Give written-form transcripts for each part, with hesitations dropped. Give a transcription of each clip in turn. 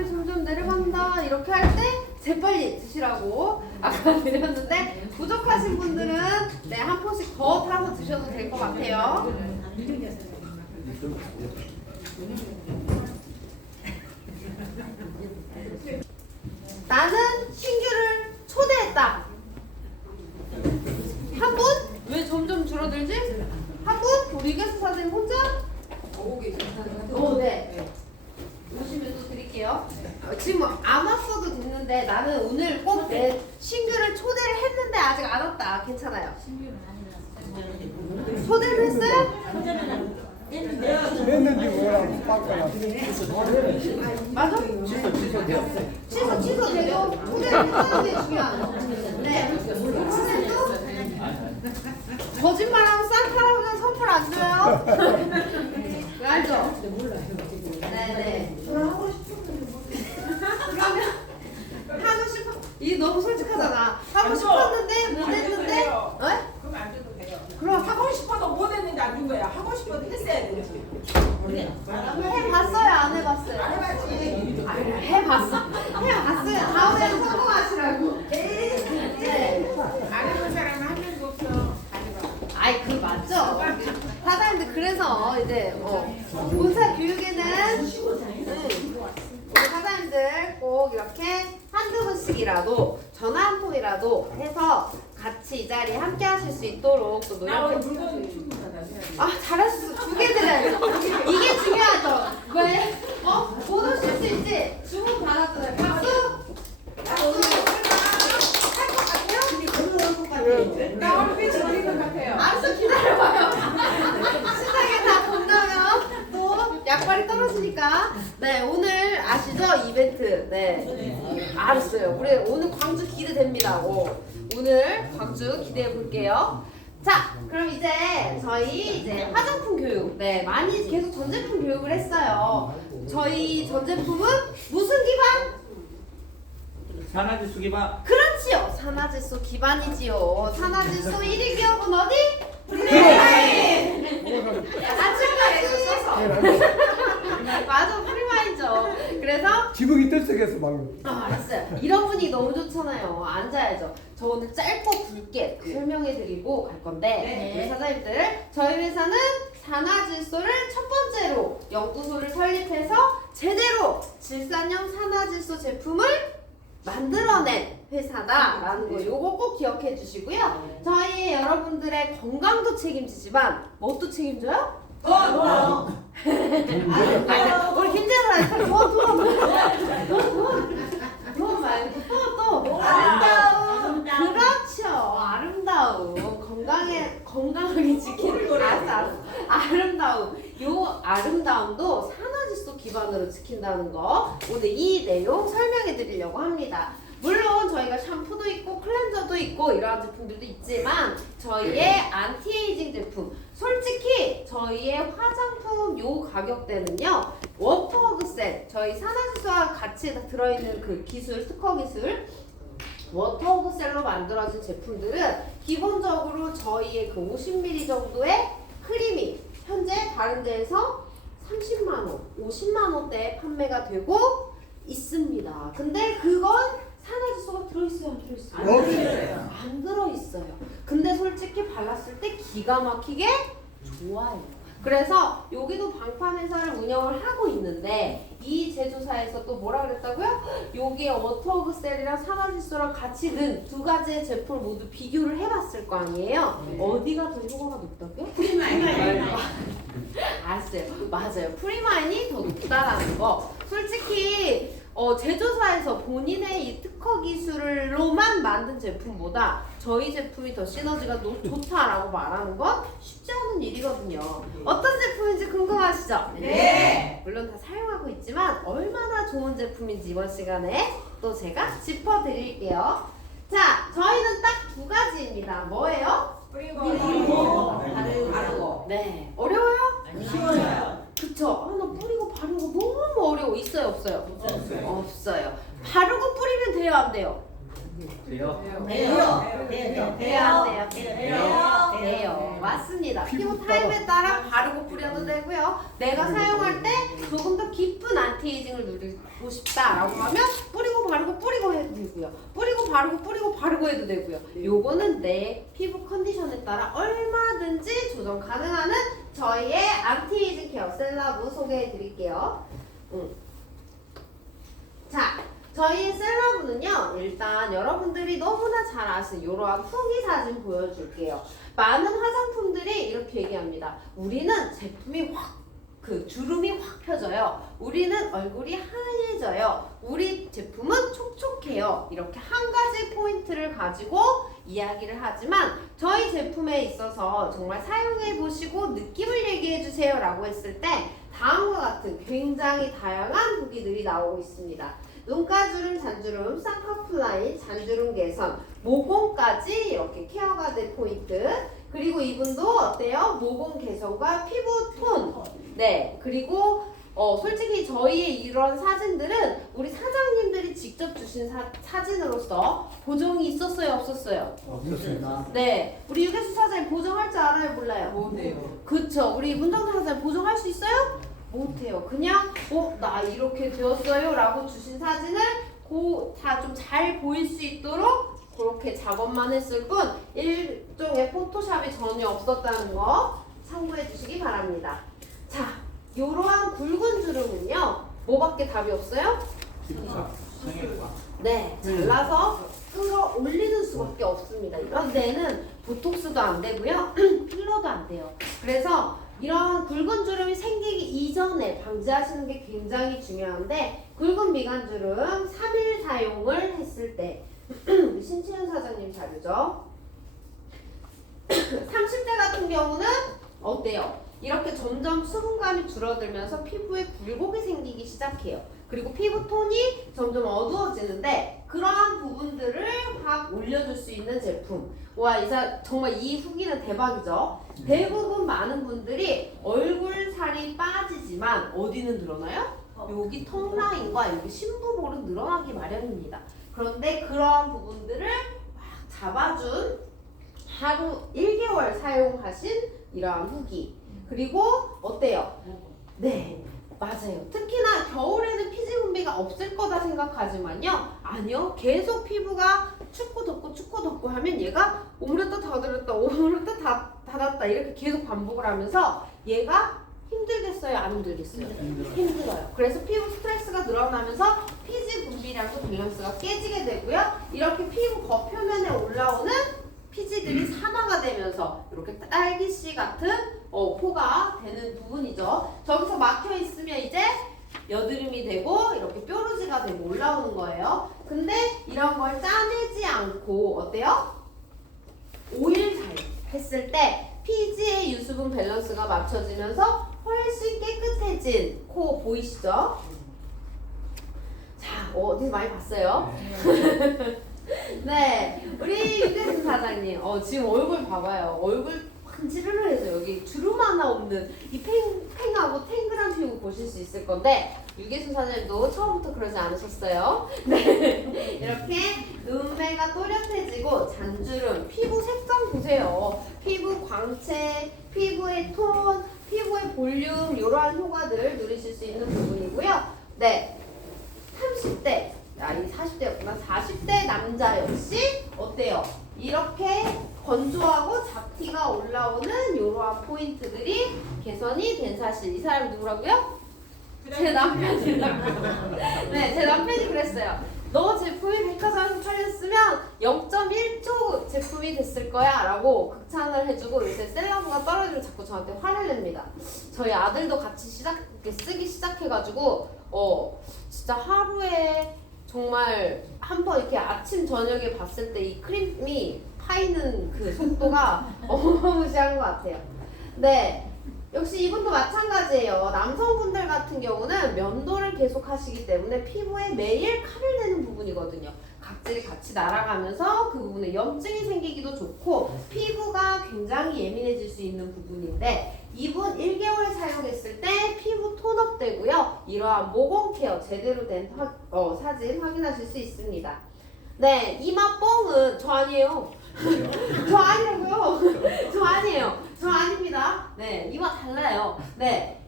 알코올이 점점 내려간다 이렇게 할 때 재빨리 드시라고 아까 드렸는데 부족하신 분들은 네, 한 포씩 더 타서 드셔도 될 것 같아요. 나는 신규를 초대했다. 한 분? 왜 점점 줄어들지? 한 분? 우리 교수 선생님 혼자? 네. 오시면 또 드릴게요. 지금 안 왔어도 됐는데 나는 오늘 꼭 내 신규를 초대를 했는데 아직 안 왔다. 괜찮아요. 초대를 했어요? 했는지 뭐라고 바꿔놨어. 맞아? 취소돼도 초대를 했다는 게 중요하죠. 네. 선생님도 거짓말하고 산타라고 선물 안 줘요? 왜 알죠? 네네. 그러면 하고 싶어. 이게 너무 솔직하잖아. 하고 싶었는데 못 했는데. 어? 그럼 안 줘도 돼요. 그럼 하고 싶어도 못 했는데 안 준 거야. 하고 싶어도 했어야 되지. 해봤어요? 안 해봤어요? 안 해봤지. 해봤어요. 다음에는 성공하시라고. 네. 안 해본 사람은 한 명도 없어. 아이 그 맞죠? 사장님들 그래서 이제 본사 교육에는 우리 사장님들 꼭 이렇게 한두 분씩이라도 전화 한 통이라도 해서 같이 이 자리에 함께 하실 수 있도록 또 나 오늘 노력해. 물건 출근하다. 아 잘하셨어. 2개 드려야죠. 이게 중요하죠. 왜? 못 오실 수 있지? 주문 받았잖아요. 박수! 나 오늘 삐치 드린 것 같아요. 알았어 기다려봐요. 시장에 다 본다면 또 약발이 떨어지니까. 네 오늘 아시죠 이벤트. 네 알았어요. 우리 오늘 광주 기대됩니다. 오늘 광주 기대해 볼게요. 자 그럼 이제 저희 이제 화장품 교육 네 많이 계속 전 제품 교육을 했어요. 저희 전 제품은 무슨 기반? 산화지수 기반. 그렇지요. 산화질소 기반이지요. 산화질소 1위 기업은 어디? 프리마인. 아침까지 써서. 맞아 프리마인죠. 그래서 지붕이 뜰썩했어 방금. 알았어요. 이런 분이 너무 좋잖아요. 앉아야죠. 저 오늘 짧고 굵게 설명해드리고 갈 건데 우리 사장님들 저희 회사는 산화질소를 첫 번째로 연구소를 설립해서 제대로 질산형 산화질소 제품을 만들어낸 회사다라는 거 요거 꼭 기억해 주시고요. 저희 여러분들의 건강도 책임지지만 뭣도 책임져요? 우리 김재선 돈 말고 또 아름다움. 그렇죠. 아름다움. 건강하게 지키는 알았어. 아름다움. 요 아름다움도 산화질소 기반으로 지킨다는 거 오늘 이 내용 설명해 드리려고 합니다. 물론 저희가 샴푸도 있고 클렌저도 있고 이러한 제품들도 있지만 저희의 안티에이징 제품 솔직히 저희의 화장품 요 가격대는요 워터허그셀 저희 산화질소와 같이 들어있는 그 기술 특허 기술 워터허그셀로 만들어진 제품들은 기본적으로 저희의 그 50ml 정도의 크림이 현재 다른 데에서 30만원, 50만원대에 판매가 되고 있습니다. 근데 그건 산화질소가 들어있어요? 안 들어있어요? 없어요. 안 들어있어요. 근데 솔직히 발랐을 때 기가 막히게 좋아요. 그래서 여기도 방판회사를 운영을 하고 있는데 이 제조사에서 또 뭐라 그랬다고요? 여기에 워터허그셀이랑 산화질소랑 같이 는 두 가지의 제품을 모두 비교를 해봤을 거 아니에요? 어디가 더 효과가 높다고요? 프리마인. 알았어요. 맞아요. 프리마인이 더 높다라는 거. 솔직히 제조사에서 본인의 이 특허 기술로만 만든 제품보다 저희 제품이 더 시너지가 좋다라고 말하는 건 쉽지 않은 일이거든요. 어떤 제품인지 궁금하시죠? 네. 물론 다 사용하고 있지만 얼마나 좋은 제품인지 이번 시간에 또 제가 짚어드릴게요. 자, 저희는 딱 두 가지입니다. 뭐예요? 그리고 바르고. 네. 어려워요? 쉬워요. 그쵸? 하나 뿌리고 바르고 너무 어려워. 있어요? 없어요? 없어요. 바르고 뿌리면 돼요? 안 돼요? 돼요. 돼요. 맞습니다. 피부 타입에 따라 바르고 뿌려도 되고요. 내가 사용할 때 조금 더 깊은 안티에이징을 누리고 싶다라고 하면 뿌리고 바르고 뿌리고 해도 되고요. 뿌리고 바르고 해도 되고요. 요거는 내 피부 컨디션에 따라 얼마든지 조정 가능한 저희의 안티에이징 케어 셀라브 소개해 드릴게요. 자, 저희 셀러브는요, 일단 여러분들이 너무나 잘 아시는 이러한 후기 사진 보여줄게요. 많은 화장품들이 이렇게 얘기합니다. 우리는 제품이 주름이 확 펴져요. 우리는 얼굴이 하얘져요. 우리 제품은 촉촉해요. 이렇게 한 가지 포인트를 가지고 이야기를 하지만 저희 제품에 있어서 정말 사용해보시고 느낌을 얘기해주세요 라고 했을 때 다음과 같은 굉장히 다양한 후기들이 나오고 있습니다. 눈가주름, 잔주름, 쌍꺼풀라인, 잔주름 개선, 모공까지 이렇게 케어가 된 포인트. 그리고 이분도 어때요? 모공 개선과 피부 톤. 네, 그리고 솔직히 저희의 이런 사진들은 우리 사장님들이 직접 주신 사진으로서 보정이 있었어요, 없었어요? 없었습니다. 네, 우리 유계수 사장님 보정할 줄 알아요, 몰라요? 못해요. 그쵸. 우리 문정자 사장님 보정할 수 있어요? 못해요. 그냥 나 이렇게 되었어요 라고 주신 사진을 다 좀 잘 보일 수 있도록 그렇게 작업만 했을 뿐 일종의 포토샵이 전혀 없었다는 거 참고해 주시기 바랍니다. 자, 요러한 굵은 주름은요 뭐밖에 답이 없어요? 피부과, 성형과. 네, 잘라서 끌어올리는 수밖에 없습니다. 이런 데는 보톡스도 안 되고요 필러도 안 돼요. 그래서 이런 굵은 주름이 생기기 이전에 방지하시는 게 굉장히 중요한데 굵은 미간주름 3일 사용을 했을 때 신치윤 사장님 자료죠. 30대 같은 경우는 어때요? 이렇게 점점 수분감이 줄어들면서 피부에 굴곡이 생기기 시작해요. 그리고 피부 톤이 점점 어두워지는데 그러한 부분들을 확 올려줄 수 있는 제품. 와, 정말 이 후기는 대박이죠. 대부분 많은 분들이 얼굴 살이 빠지지만 어디는 늘어나요? 여기 턱 라인과 여기 심부볼은 늘어나기 마련입니다. 그런데 그러한 부분들을 막 잡아준 하루 1개월 사용하신 이러한 후기. 그리고 어때요? 네, 맞아요. 특히나 겨울에는 피지 분비가 없을 거다 생각하지만요. 아니요. 계속 피부가 춥고 덥고 하면 얘가 오므렸다 닫았다 오므렸다 닫았다 이렇게 계속 반복을 하면서 얘가 힘들겠어요? 안 힘들겠어요? 힘들어요. 그래서 피부 스트레스가 늘어나면서 피지 분비량도 밸런스가 깨지게 되고요. 이렇게 피부 겉표면에 올라오는 피지들이 산화가 되면서 이렇게 딸기씨 같은 포가 되는 부분이죠. 저기서 막혀 있으면 이제 여드름이 되고 이렇게 뾰루지가 되고 올라오는 거예요. 근데 이런 걸 짜내지 않고 어때요? 5일 사용했을 때 피지의 유수분 밸런스가 맞춰지면서 훨씬 깨끗해진 코 보이시죠? 자, 어디서 많이 봤어요? 네, 우리 유대순 사장님, 지금 얼굴 봐봐요. 얼굴 찌르르해서 여기 주름 하나 없는 이 팽하고 탱글한 피부 보실 수 있을 건데 유계순 사장님도 처음부터 그러지 않으셨어요. 네, 이렇게 눈매가 또렷해지고 잔주름, 피부 색감 보세요. 피부 광채, 피부의 톤, 피부의 볼륨 이러한 효과들을 누리실 수 있는 부분이고요. 네, 30대 이 40대였구나. 40대 남자 역시 어때요? 이렇게 건조하고 잡티가 올라오는 이러한 포인트들이 개선이 된 사실. 이 사람이 누구라고요? 제 남편이라고요. 네, 제 남편이 그랬어요. 너 제품이 백화점에서 팔렸으면 0.1초 제품이 됐을 거야 라고 극찬을 해주고 요새 셀러브가 떨어지면 자꾸 저한테 화를 냅니다. 저희 아들도 같이 쓰기 시작해가지고 진짜 하루에 정말 한번 이렇게 아침 저녁에 봤을 때 이 크림이 파이는 그 속도가 어마무시한 것 같아요. 네, 역시 이분도 마찬가지예요. 남성분들 같은 경우는 면도를 계속 하시기 때문에 피부에 매일 칼을 내는 부분이거든요. 각질이 같이 날아가면서 그 부분에 염증이 생기기도 좋고 피부가 굉장히 예민해질 수 있는 부분인데 이분 1개월 사용했을 때 피부 톤업 되고요. 이러한 모공 케어 제대로 된 사진 확인하실 수 있습니다. 네, 이마 뻥은 저 아니에요. 저 아니라고요. 저 아니에요. 저 아닙니다. 네, 이마 달라요. 네.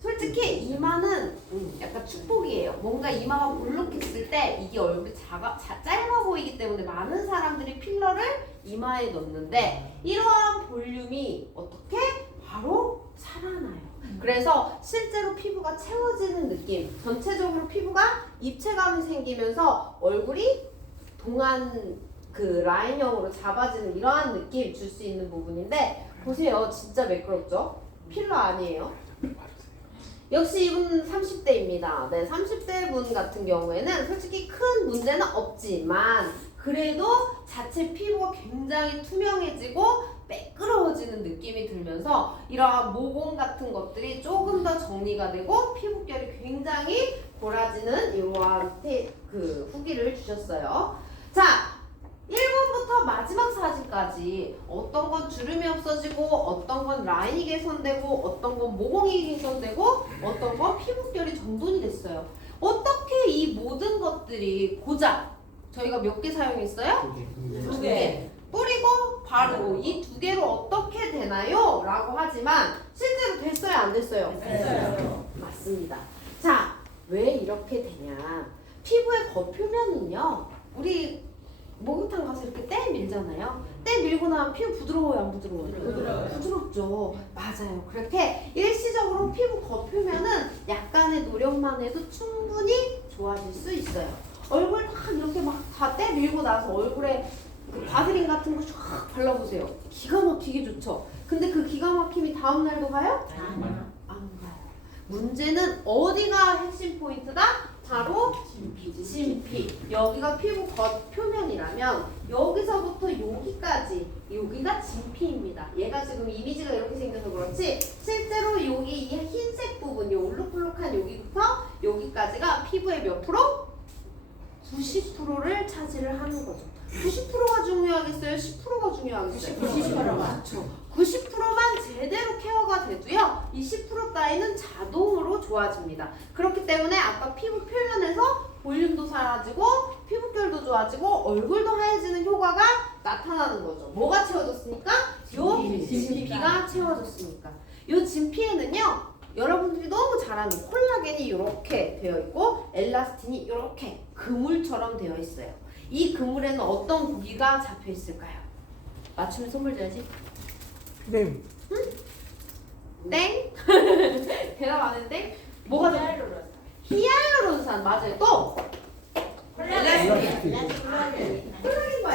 솔직히 이마는 약간 축복이에요. 뭔가 이마가 볼록했을 때 이게 얼굴이 짧아 보이기 때문에 많은 사람들이 필러를 이마에 넣는데 이러한 볼륨이 어떻게? 바로 살아나요. 그래서 실제로 피부가 채워지는 느낌, 전체적으로 피부가 입체감이 생기면서 얼굴이 동안 그 라인형으로 잡아지는 이러한 느낌 줄 수 있는 부분인데 보세요. 진짜 매끄럽죠? 필러 아니에요? 역시 이분 30대입니다. 네, 30대 분 같은 경우에는 솔직히 큰 문제는 없지만 그래도 자체 피부가 굉장히 투명해지고 매끄러워지는 느낌이 들면서 이러한 모공 같은 것들이 조금 더 정리가 되고 피부결이 굉장히 골아지는 이러한 그 후기를 주셨어요. 자, 1번부터 마지막 사진까지 어떤 건 주름이 없어지고 어떤 건 라인이 개선되고 어떤 건 모공이 개선되고 어떤 건 피부결이 정돈이 됐어요. 어떻게 이 모든 것들이 고작 저희가 몇 개 사용했어요? 2개. 뿌리고 바르고 이 2개로 어떻게 되나요? 라고 하지만 실제로 됐어요? 안 됐어요? 됐어요. 맞습니다. 자, 왜 이렇게 되냐? 피부의 겉표면은요. 우리 목욕탕 가서 이렇게 때 밀잖아요. 때 밀고 나면 피부 부드러워요? 안 부드러워요? 부드러워요. 부드럽죠. 맞아요. 그렇게 일시적으로 피부 겉표면은 약간의 노력만 해도 충분히 좋아질 수 있어요. 얼굴 막 이렇게 막 다 때 밀고 나서 얼굴에 그 바세린 같은 거 쫙 발라보세요. 기가 막히게 좋죠. 근데 그 기가 막힘이 다음 날도 가요? 안 가요. 문제는 어디가 핵심 포인트다? 바로 진피. 여기가 피부 겉표면이라면 여기서부터 여기까지 여기가 진피입니다. 얘가 지금 이미지가 이렇게 생겨서 그렇지 실제로 여기 이 흰색 부분, 요 울룩불룩한 여기부터 여기까지가 피부의 몇 프로? 90%를 차지를 하는 거죠. 90%가 중요하겠어요? 10%가 중요하겠어요? 90%가. 그렇죠. 90%만 제대로 케어가 돼도요. 이 10% 따위는 자동으로 좋아집니다. 그렇기 때문에 아까 피부 표면에서 볼륨도 사라지고 피부결도 좋아지고 얼굴도 하얘지는 효과가 나타나는 거죠. 뭐가 채워졌으니까? 요 진피가 채워졌으니까. 요 진피에는요. 여러분들이 너무 잘 아는 콜라겐이 이렇게 되어 있고 엘라스틴이 이렇게 그물처럼 되어 있어요. 이 그물에는 어떤 고기가 잡혀 있을까요? 맞추면 선물 줘야지. 네. 땡? 대답 안 했는데? 뭐가 돼? 히알루론산 맞아요. 또 콜라겐과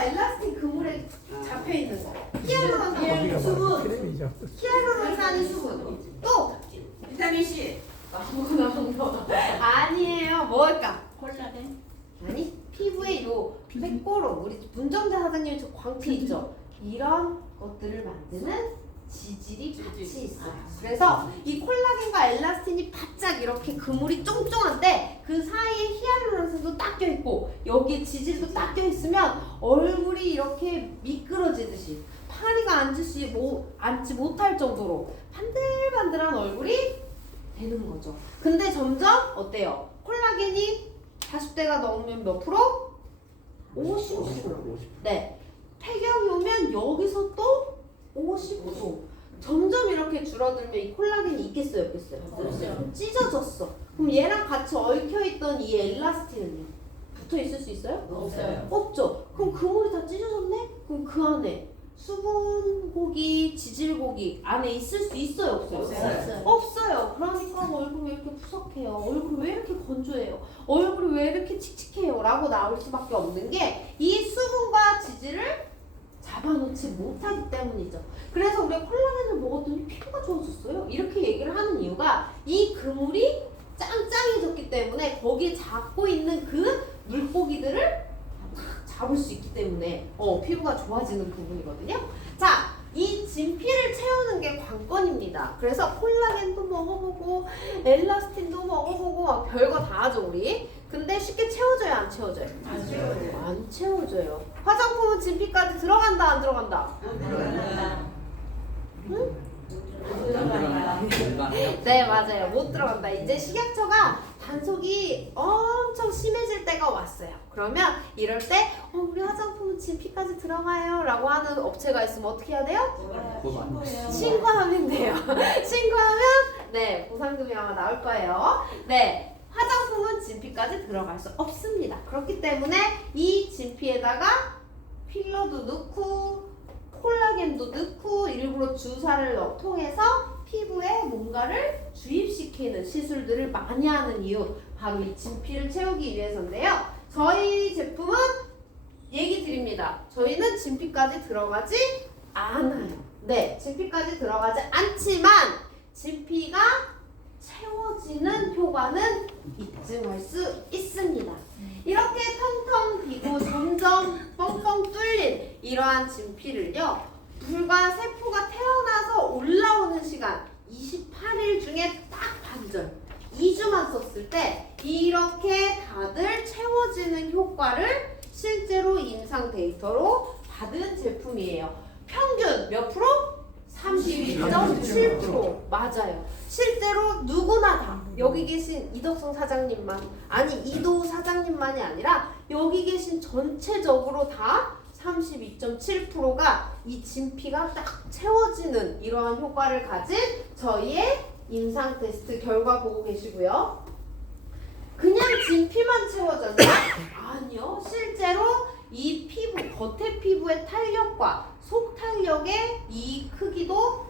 엘라스틴 그물에 잡혀 있는 거. 히알루론산 수분. 크림이죠. 히알루론산이 수분. 또 비타민 C. 아무거나 한 거. 아니에요. 뭘까? 콜라겐. 아니 피부에 요 팩고로 우리 문정자 사장님이 저 광채 있죠? 이런 것들을 만드는 지질이 같이 있어요. 그래서 이 콜라겐과 엘라스틴이 바짝 이렇게 그물이 쫑쫑한데 그 사이에 히알루론산도 딱 껴있고 여기에 지질도 딱 껴있으면 얼굴이 이렇게 미끄러지듯이 파리가 앉지 못할 정도로 반들반들한 얼굴이 되는 거죠. 근데 점점 어때요? 콜라겐이 40대가 넘으면 몇 프로? 50%. 네. 폐경이 오면 여기서 또 50%. 점점 이렇게 줄어들면 이 콜라겐이 있겠어요? 없겠어요? 찢어졌어. 그럼 얘랑 같이 얽혀있던 이 엘라스틴은요? 붙어 있을 수 있어요? 없어요. 없죠. 그럼 그물이 다 찢어졌네? 그럼 그 안에 수분고기, 지질고기 안에 있을 수 있어요? 없어요? 없어요. 없어요. 그러니까 얼굴이 왜 이렇게 푸석해요? 얼굴이 왜 이렇게 건조해요? 얼굴이 왜 이렇게 칙칙해요? 라고 나올 수밖에 없는 게 이 수분과 지질을 잡아놓지 못하기 때문이죠. 그래서 우리가 콜라겐을 먹었더니 피부가 좋아졌어요. 이렇게 얘기를 하는 이유가 이 그물이 짱짱해졌기 때문에 거기에 잡고 있는 그 물고기들을 잡을 수 있기 때문에 피부가 좋아지는 부분이거든요. 자, 이 진피를 채우는 게 관건입니다. 그래서 콜라겐도 먹어보고 엘라스틴도 먹어보고 막 별거 다 하죠 우리. 근데 쉽게 채워져요 안 채워져요? 안 채워져요. 안 채워져요. 화장품은 진피까지 들어간다 안 들어간다? 응? 네 맞아요 못 들어간다. 이제 식약처가 단속이 엄청 심해질 때가 때가 왔어요. 그러면 이럴 때 우리 화장품은 진피까지 들어가요 라고 하는 업체가 있으면 어떻게 해야 돼요? 신고하면 돼요. 신고하면 네 보상금이 아마 나올 거예요. 네 화장품은 진피까지 들어갈 수 없습니다. 그렇기 때문에 이 진피에다가 필러도 넣고 콜라겐도 넣고 일부러 주사를 통해서 피부에 뭔가를 주입시키는 시술들을 많이 하는 이유 바로 이 진피를 채우기 위해서인데요. 저희 제품은 얘기 드립니다. 저희는 진피까지 들어가지 않아요. 네, 진피까지 들어가지 않지만 진피가 채워지는 효과는 입증할 수 있습니다. 이렇게 텅텅 비고 점점 뻥뻥 뚫린 이러한 진피를요. 불과 세포가 태어나서 올라오는 시간 28일 중에 딱 반절 2주만 썼을 때 이렇게 다들 채워지는 효과를 실제로 임상 데이터로 받은 제품이에요. 평균 몇 프로? 32.7% 맞아요. 실제로 누구나 다 여기 계신 이덕성 사장님만 아니 이도 사장님만이 아니라 여기 계신 전체적으로 다 32.7%가 이 진피가 딱 채워지는 이러한 효과를 가진 저희의 임상 테스트 결과 보고 계시고요. 그냥 진피만 채워졌냐? 아니요. 실제로 이 피부, 겉에 피부의 탄력과 속 탄력의 이 크기도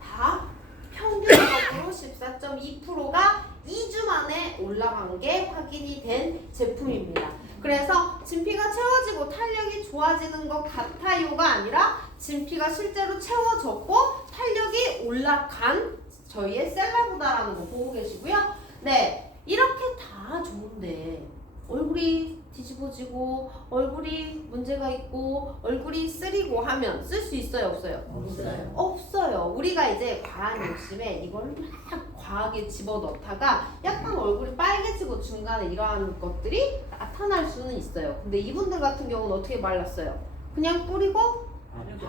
다 평균적으로 14.2%가 2주 만에 올라간 게 확인이 된 제품입니다. 그래서 진피가 채워지고 탄력이 좋아지는 것 같아요가 아니라 진피가 실제로 채워졌고 탄력이 올라간 저희의 셀라보다라는 거 보고 계시고요. 네, 이렇게 다 좋은데 얼굴이 뒤집어지고 얼굴이 문제가 있고 얼굴이 쓰리고 하면 쓸 수 있어요 없어요? 없어요. 없어요. 우리가 이제 과한 욕심에 이걸 막 과하게 집어넣다가 약간 얼굴이 빨개지고 중간에 이러한 것들이 나타날 수는 있어요. 근데 이분들 같은 경우는 어떻게 발랐어요? 그냥 뿌리고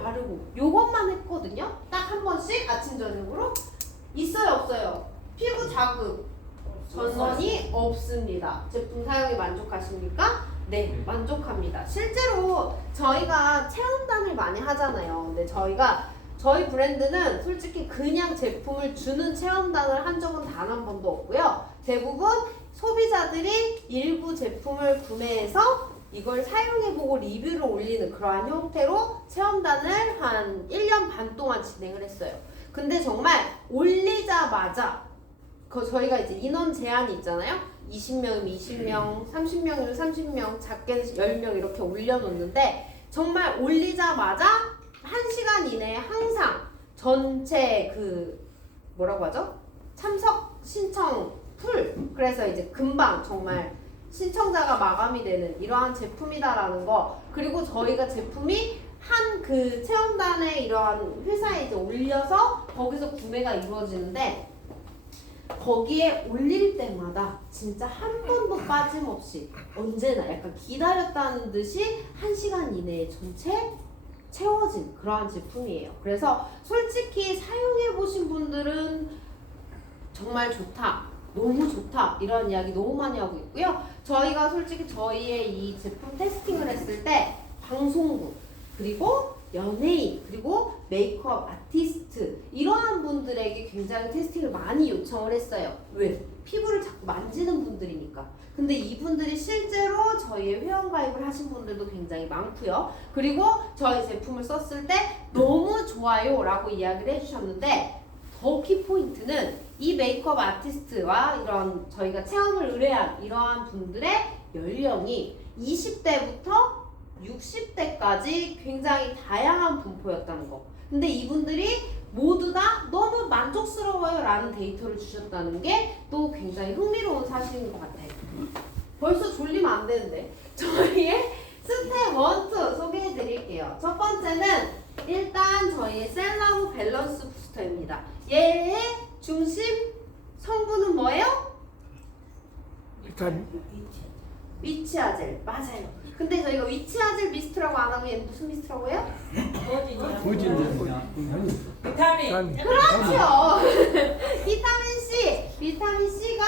바르고 요것만 했거든요. 딱 한 번씩 아침 저녁으로 있어요 없어요? 피부 자극 전선이 없습니다. 제품 사용에 만족하십니까? 네, 만족합니다. 실제로 저희가 체험단을 많이 하잖아요. 근데 저희 브랜드는 솔직히 그냥 제품을 주는 체험단을 한 적은 단 한 번도 없고요. 대부분 소비자들이 일부 제품을 구매해서 이걸 사용해보고 리뷰를 올리는 그러한 형태로 체험단을 한 1년 반 동안 진행을 했어요. 근데 정말 올리자마자 저희가 이제 인원 제한이 있잖아요. 20명이면 20명, 30명이면 30명, 작게는 10명 이렇게 올려놓는데 정말 올리자마자 1시간 이내에 항상 전체 뭐라고 하죠? 참석 신청 풀. 그래서 이제 금방 정말 신청자가 마감이 되는 이러한 제품이다라는 거. 그리고 저희가 제품이 한 그 체험단에 이러한 회사에 이제 올려서 거기서 구매가 이루어지는데 거기에 올릴 때마다 진짜 한 번도 빠짐없이 언제나 약간 기다렸다는 듯이 1시간 이내에 전체 채워진 그러한 제품이에요. 그래서 솔직히 사용해보신 분들은 정말 좋다, 너무 좋다 이런 이야기 너무 많이 하고 있고요. 저희가 솔직히 저희의 이 제품 테스팅을 했을 때 방송국 그리고 연예인 그리고 메이크업 아티스트 이러한 분들에게 굉장히 테스팅을 많이 요청을 했어요. 왜? 피부를 자꾸 만지는 분들이니까. 근데 이분들이 실제로 저희의 회원가입을 하신 분들도 굉장히 많고요. 그리고 저희 제품을 썼을 때 너무 좋아요 라고 이야기를 해주셨는데 더 키포인트는 이 메이크업 아티스트와 이런 저희가 체험을 의뢰한 이러한 분들의 연령이 20대부터 60대까지 굉장히 다양한 분포였다는 거. 근데 이분들이 모두 다 너무 만족스러워요 라는 데이터를 주셨다는 게 또 굉장히 흥미로운 사실인 것 같아요. 벌써 졸리면 안 되는데 저희의 스텝 1, 2 소개해 드릴게요. 첫 번째는 일단 저희의 셀라브 밸런스 부스터입니다. 얘의 중심 성분은 뭐예요? 일단 위치아젤. 맞아요. 근데 저희가 위치아젤 미스트라고 안 하고 얘는 무슨 미스트라고 해요? 비타민. 그렇죠. 비타민 C. 비타민 C가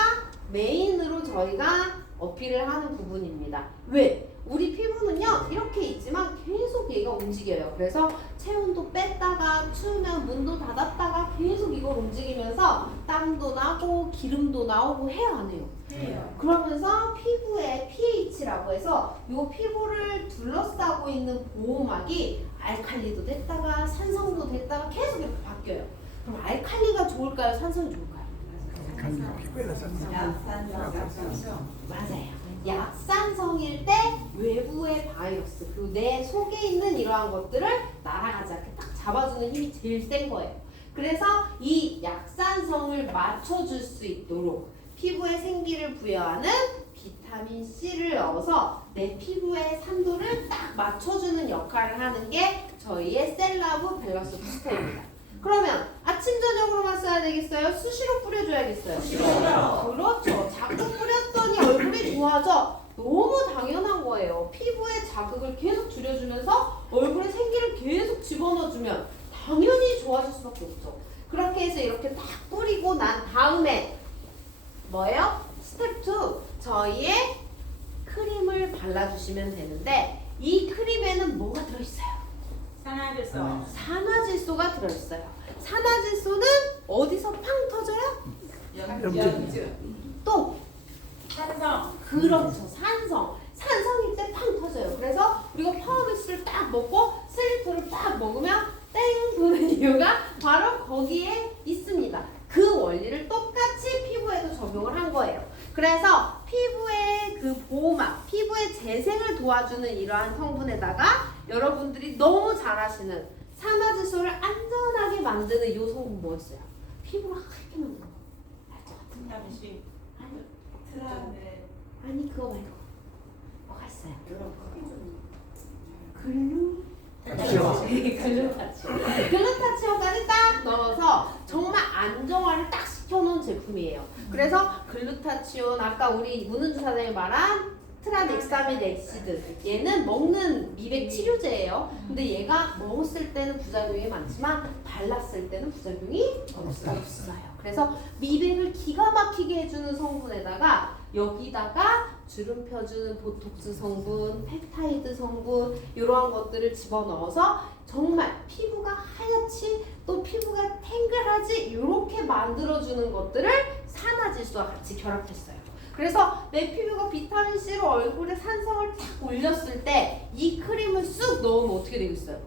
메인으로 저희가 어필을 하는 부분입니다. 왜? 우리 피부는요 이렇게 있지만 계속 얘가 움직여요. 그래서 체온도 뺐다가 추우면 문도 닫았다가 계속 이걸 움직이면서 땀도 나고 기름도 나오고 해요 안 해요? 해요. 그러면서 피부의 pH라고 해서 이 피부를 둘러싸고 있는 보호막이 알칼리도 됐다가 산성도 됐다가 계속 이렇게 바뀌어요. 그럼 알칼리가 좋을까요? 산성이 좋을까요? 간지가 피부에다 쌌어. 맞아요. 약산성일 때 외부의 바이러스 그리고 내 속에 있는 이러한 것들을 날아가지 않게 딱 잡아주는 힘이 제일 센 거예요. 그래서 이 약산성을 맞춰줄 수 있도록 피부에 생기를 부여하는 비타민 C를 넣어서 내 피부의 산도를 딱 맞춰주는 역할을 하는 게 저희의 셀라브 밸런스 부스터입니다. 그러면 아침 저녁으로만 써야 되겠어요? 수시로 뿌려줘야겠어요? 그렇죠. 자꾸 뿌렸더니 얼굴이 좋아져. 너무 당연한 거예요. 피부의 자극을 계속 줄여주면서 얼굴에 생기를 계속 집어넣어주면 당연히 좋아질 수밖에 없죠. 그렇게 해서 이렇게 딱 뿌리고 난 다음에 뭐예요? 스텝 2. 저희의 크림을 발라주시면 되는데 이 크림에는 뭐가 들어있어요? 산화제소. 산화질소가 들어있어요. 산화질소는 어디서 팡 터져요? 연주. 또 산성. 그렇죠. 산성일 때 팡 터져요. 그래서 우리가 파워맥스를 딱 먹고 슬리프를 딱 먹으면 땡 도는 이유가 바로 거기에 있습니다. 그 원리를 똑같이 피부에도 적용을 한 거예요. 그래서 피부의 그 보호막, 피부의 재생을 도와주는 이러한 성분에다가 여러분들이 너무 잘 아시는 산화질소를 안전하게 만드는 이 성분 뭐였어요? 피부가 하얗게 만드는 거. 알 것 같은데. 비타민 C. 아니, 트라네. 아니 그거 말고 뭐가 있어요? 글루타치온까지 딱 넣어서 정말 안정화를 딱 시켜놓은 제품이에요. 그래서 글루타치온 아까 우리 문은주 사장님이 말한 트라넥사민 엑시드 얘는 먹는 미백 치료제예요. 근데 얘가 먹었을 때는 부작용이 많지만 발랐을 때는 부작용이 없어요. 그래서 미백을 기가 막히게 해주는 성분에다가 여기다가 주름 펴주는 보톡스 성분, 펩타이드 성분 이러한 것들을 집어넣어서 정말 피부가 하얗지 또 피부가 탱글하지 이렇게 만들어주는 것들을 산화질소와 같이 결합했어요. 그래서 내 피부가 비타민C로 얼굴에 산성을 탁 올렸을 때 이 크림을 쑥 넣으면 어떻게 되겠어요?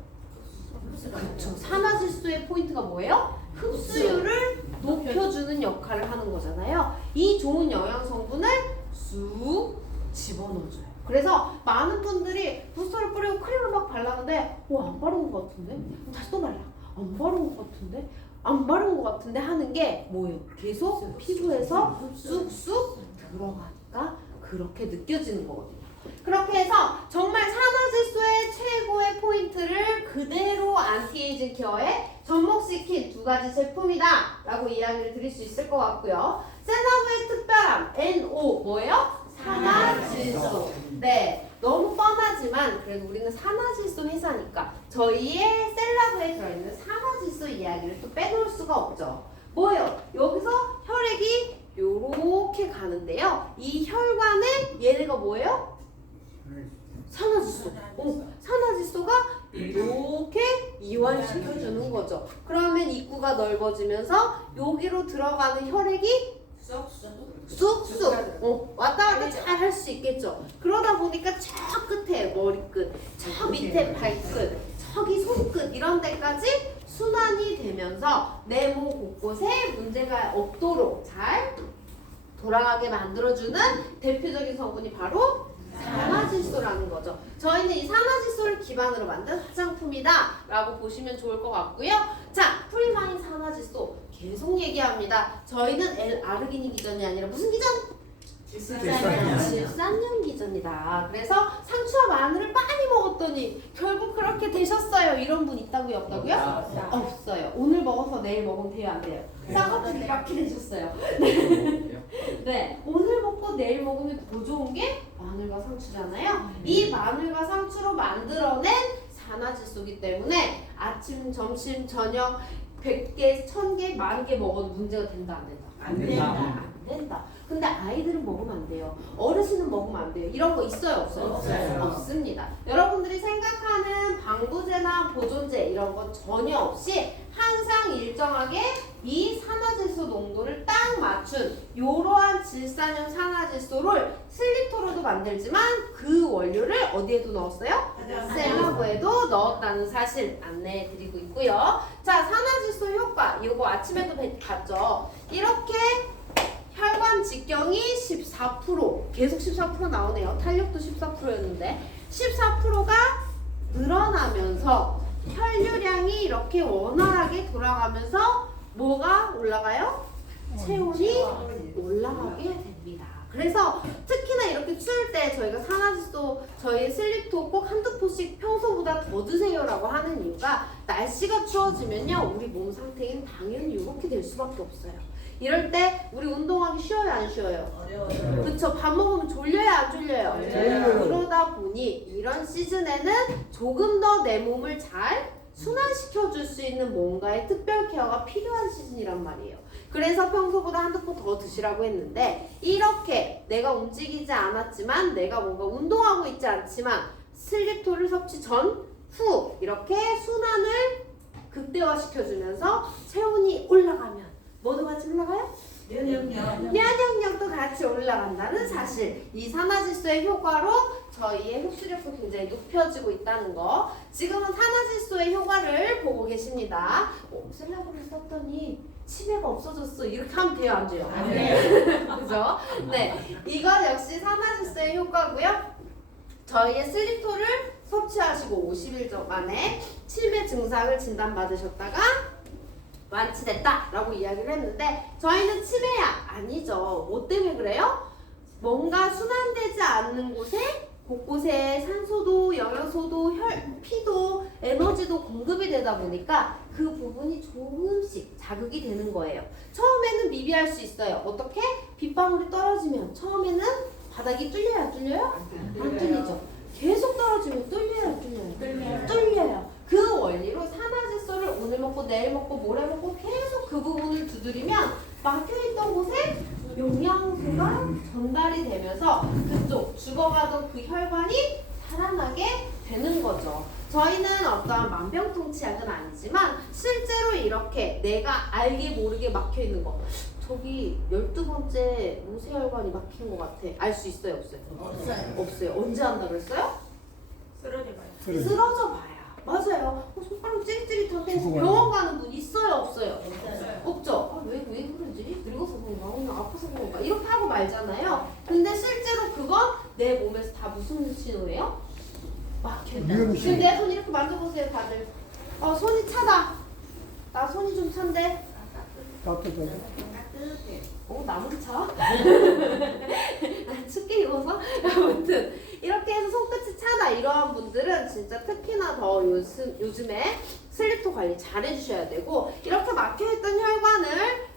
그렇죠. 산화질소의 포인트가 뭐예요? 흡수율을 높여주는 역할을 하는 거잖아요. 이 좋은 영양 성분을 쑥 집어넣어줘요. 그래서 많은 분들이 부스터를 뿌리고 크림을 막 발랐는데 안 바른 것 같은데? 다시 또 발라. 안 바른 것 같은데? 안 바른 것 같은데 하는 게 뭐예요? 계속 피부에서 쑥쑥 들어가니까 그렇게 느껴지는 거거든요. 그렇게 해서 정말 산화질소의 최고의 포인트를 그대로 안티에이징 케어에 접목시킨 두 가지 제품이다 라고 이야기를 드릴 수 있을 것 같고요. 셀라브의 특별함 NO 뭐예요? 산화질소. 네, 너무 뻔하지만 그래도 우리는 산화질소 회사니까 저희의 셀라브에 들어있는 산화질소 이야기를 또 빼놓을 수가 없죠. 뭐예요? 여기서 혈액이 요렇게 가는데요. 이 혈관에 얘네가 뭐예요? 산화질소. 산화질소가 이렇게 이완시켜주는 거죠. 그러면 입구가 넓어지면서 여기로 들어가는 혈액이 쑥쑥 왔다 갔다 잘 할 수 있겠죠. 그러다 보니까 저 끝에 머리끝, 저 밑에 발끝, 저기 손끝 이런 데까지 순환이 되면서 내 몸 곳곳에 문제가 없도록 잘 돌아가게 만들어주는 대표적인 성분이 바로 산화질소라는 거죠. 저희는 이 산화질소를 기반으로 만든 화장품이다 라고 보시면 좋을 것 같고요. 자, 프리마인 산화질소 계속 얘기합니다. 저희는 L-아르기닌 기전이 아니라 무슨 기전? 질산염 기전이다. 그래서 상추와 마늘을 많이 먹었더니 결국 그렇게 되셨어요. 이런 분 있다고요? 없다고요? 없어요. 오늘 먹어서 내일 먹으면 돼요? 안 돼요? 쌍꺼풀 이렇게 되셨어요. 네, 오늘 먹고 내일 먹으면 더 좋은 게 마늘과 상추잖아요. 이 마늘과 상추로 만들어낸 산화질소이기 때문에 아침, 점심, 저녁 100개, 1000개, 10,000개 먹어도 문제가 된다 안 된다? 안 된다. 안 된다. 근데 아이들은 먹으면 안 돼요. 어르신은 먹으면 안 돼요. 이런 거 있어요, 없어요? 없어요. 없습니다. 여러분들이 생각하는 방부제나 보존제 이런 건 전혀 없이 항상 일정하게 이 산화질소 농도를 딱 맞춘 이러한 질산형 산화질소를 슬리토로도 만들지만 그 원료를 어디에도 넣었어요? 셀러브에도 넣었다는 사실 안내해 드리고 있고요. 자, 산화질소 효과 이거 아침에도 봤죠. 이렇게 혈관 직경이 14% 계속 14% 나오네요. 탄력도 14%였는데 14%가 늘어나면서 혈류량이 이렇게 원활하게 돌아가면서 뭐가 올라가요? 체온이 올라가게 됩니다. 그래서 특히나 이렇게 추울 때 저희가 산화질소 저희 슬리토 꼭 한두 포씩 평소보다 더 드세요라고 하는 이유가 날씨가 추워지면요 우리 몸 상태는 당연히 이렇게 될 수밖에 없어요. 이럴 때 우리 운동하기 쉬워요 안 쉬워요? 어려워요. 그쵸. 밥 먹으면 졸려요 안 졸려요? 졸려요. 그러다 보니 이런 시즌에는 조금 더 내 몸을 잘 순환시켜 줄 수 있는 뭔가의 특별 케어가 필요한 시즌이란 말이에요. 그래서 평소보다 한두 포 더 드시라고 했는데 이렇게 내가 움직이지 않았지만 내가 뭔가 운동하고 있지 않지만 슬리토를 섭취 전, 후 이렇게 순환을 극대화시켜주면서 체온이 올라가면 뭐도 같이 올라가요? 면역력도 같이 올라간다는 사실. 이 산화질소의 효과로 저희의 흡수력도 굉장히 높여지고 있다는 거. 지금은 산화질소의 효과를 보고 계십니다. 셀라브를 썼더니 치매가 없어졌어. 이렇게 하면 돼요, 안 돼요? 안 돼요. 그죠? 네, 이건 역시 산화질소의 효과고요. 저희의 슬리토를 섭취하시고 50일 만에 치매 증상을 진단받으셨다가 완치됐다라고 이야기를 했는데 저희는 치매약 아니죠. 뭐 때문에 그래요? 뭔가 순환되지 않는 곳에 곳곳에 산소도 영양소도 피도 에너지도 공급이 되다 보니까 그 부분이 조금씩 자극이 되는 거예요. 처음에는 미비할 수 있어요. 어떻게? 빗방울이 떨어지면 처음에는 바닥이 뚫려요? 안 뚫려요? 안 뚫리죠. 계속 떨어지면 뚫려요? 안 뚫려요? 뚫려요. 그 원리로 산화질소를 오늘 먹고 내일 먹고 모레 먹고 계속 그 부분을 두드리면 막혀있던 곳에 영양소가 전달이 되면서 그쪽 죽어가던 그 혈관이 살아나게 되는 거죠. 저희는 어떠한 만병통치약은 아니지만 실제로 이렇게 내가 알게 모르게 막혀있는 거 저기 12번째 모세혈관이 막힌 것 같아. 알 수 있어요? 없어요? 없어요. 언제 한다 그랬어요? 쓰러져 봐요. 맞아요. 손가락 찌릿찌릿한데 병원 가는 분 있어요? 없어요? 없죠? 왜 그러지? 늙어서 그런가? 오늘 아파서 그런가? 이렇게 하고 말잖아요. 근데 실제로 그건 내 몸에서 다 무슨 신호예요? 막혀있다. 지금 내 손 이렇게 만져보세요 다들. 손이 차다. 나 손이 좀 찬데. 나무도 차? 춥게 입어서? 아무튼 이렇게 해서 손끝이 차다 이러한 분들은 진짜 특히나 더 요즘에 슬리토 관리 잘 해주셔야 되고 이렇게 막혀있던 혈관을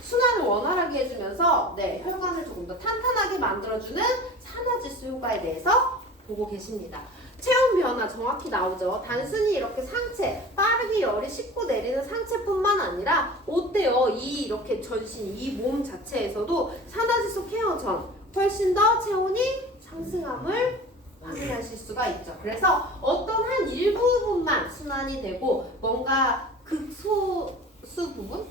순환을 원활하게 해주면서 혈관을 조금 더 탄탄하게 만들어주는 산화질소 효과에 대해서 보고 계십니다. 체온 변화 정확히 나오죠. 단순히 이렇게 상체, 빠르게 열이 씻고 내리는 상체뿐만 아니라 어때요? 이렇게 전신, 이 몸 자체에서도 산화질소 케어 전 훨씬 더 체온이 상승함을 확인하실 수가 있죠. 그래서 어떤 한 일부분만 순환이 되고 뭔가 극소수 부분?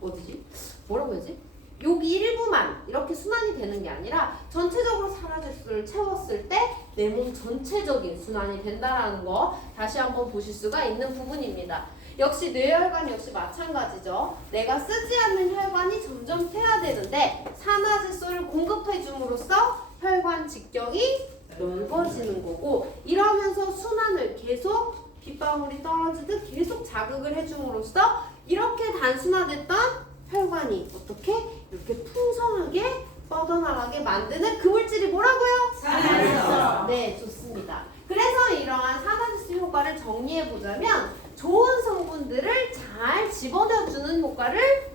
어디지? 뭐라고 해야지? 여기 일부만 이렇게 순환이 되는 게 아니라 전체적으로 산화질소를 채웠을 때 내 몸 전체적인 순환이 된다라는 거 다시 한번 보실 수가 있는 부분입니다. 역시 뇌혈관 역시 마찬가지죠. 내가 쓰지 않는 혈관이 점점 퇴화되는데 산화질소를 공급해 줌으로써 혈관 직경이 넓어지는 거고 이러면서 순환을 계속 빗방울이 떨어지듯 계속 자극을 해줌으로써 이렇게 단순화됐던 혈관이 어떻게 이렇게 풍성하게 뻗어나가게 만드는 그 물질이 뭐라고요? 산화질소. 네, 좋습니다. 그래서 이러한 산화질소 효과를 정리해 보자면 좋은 성분들을 잘 집어넣어주는 효과를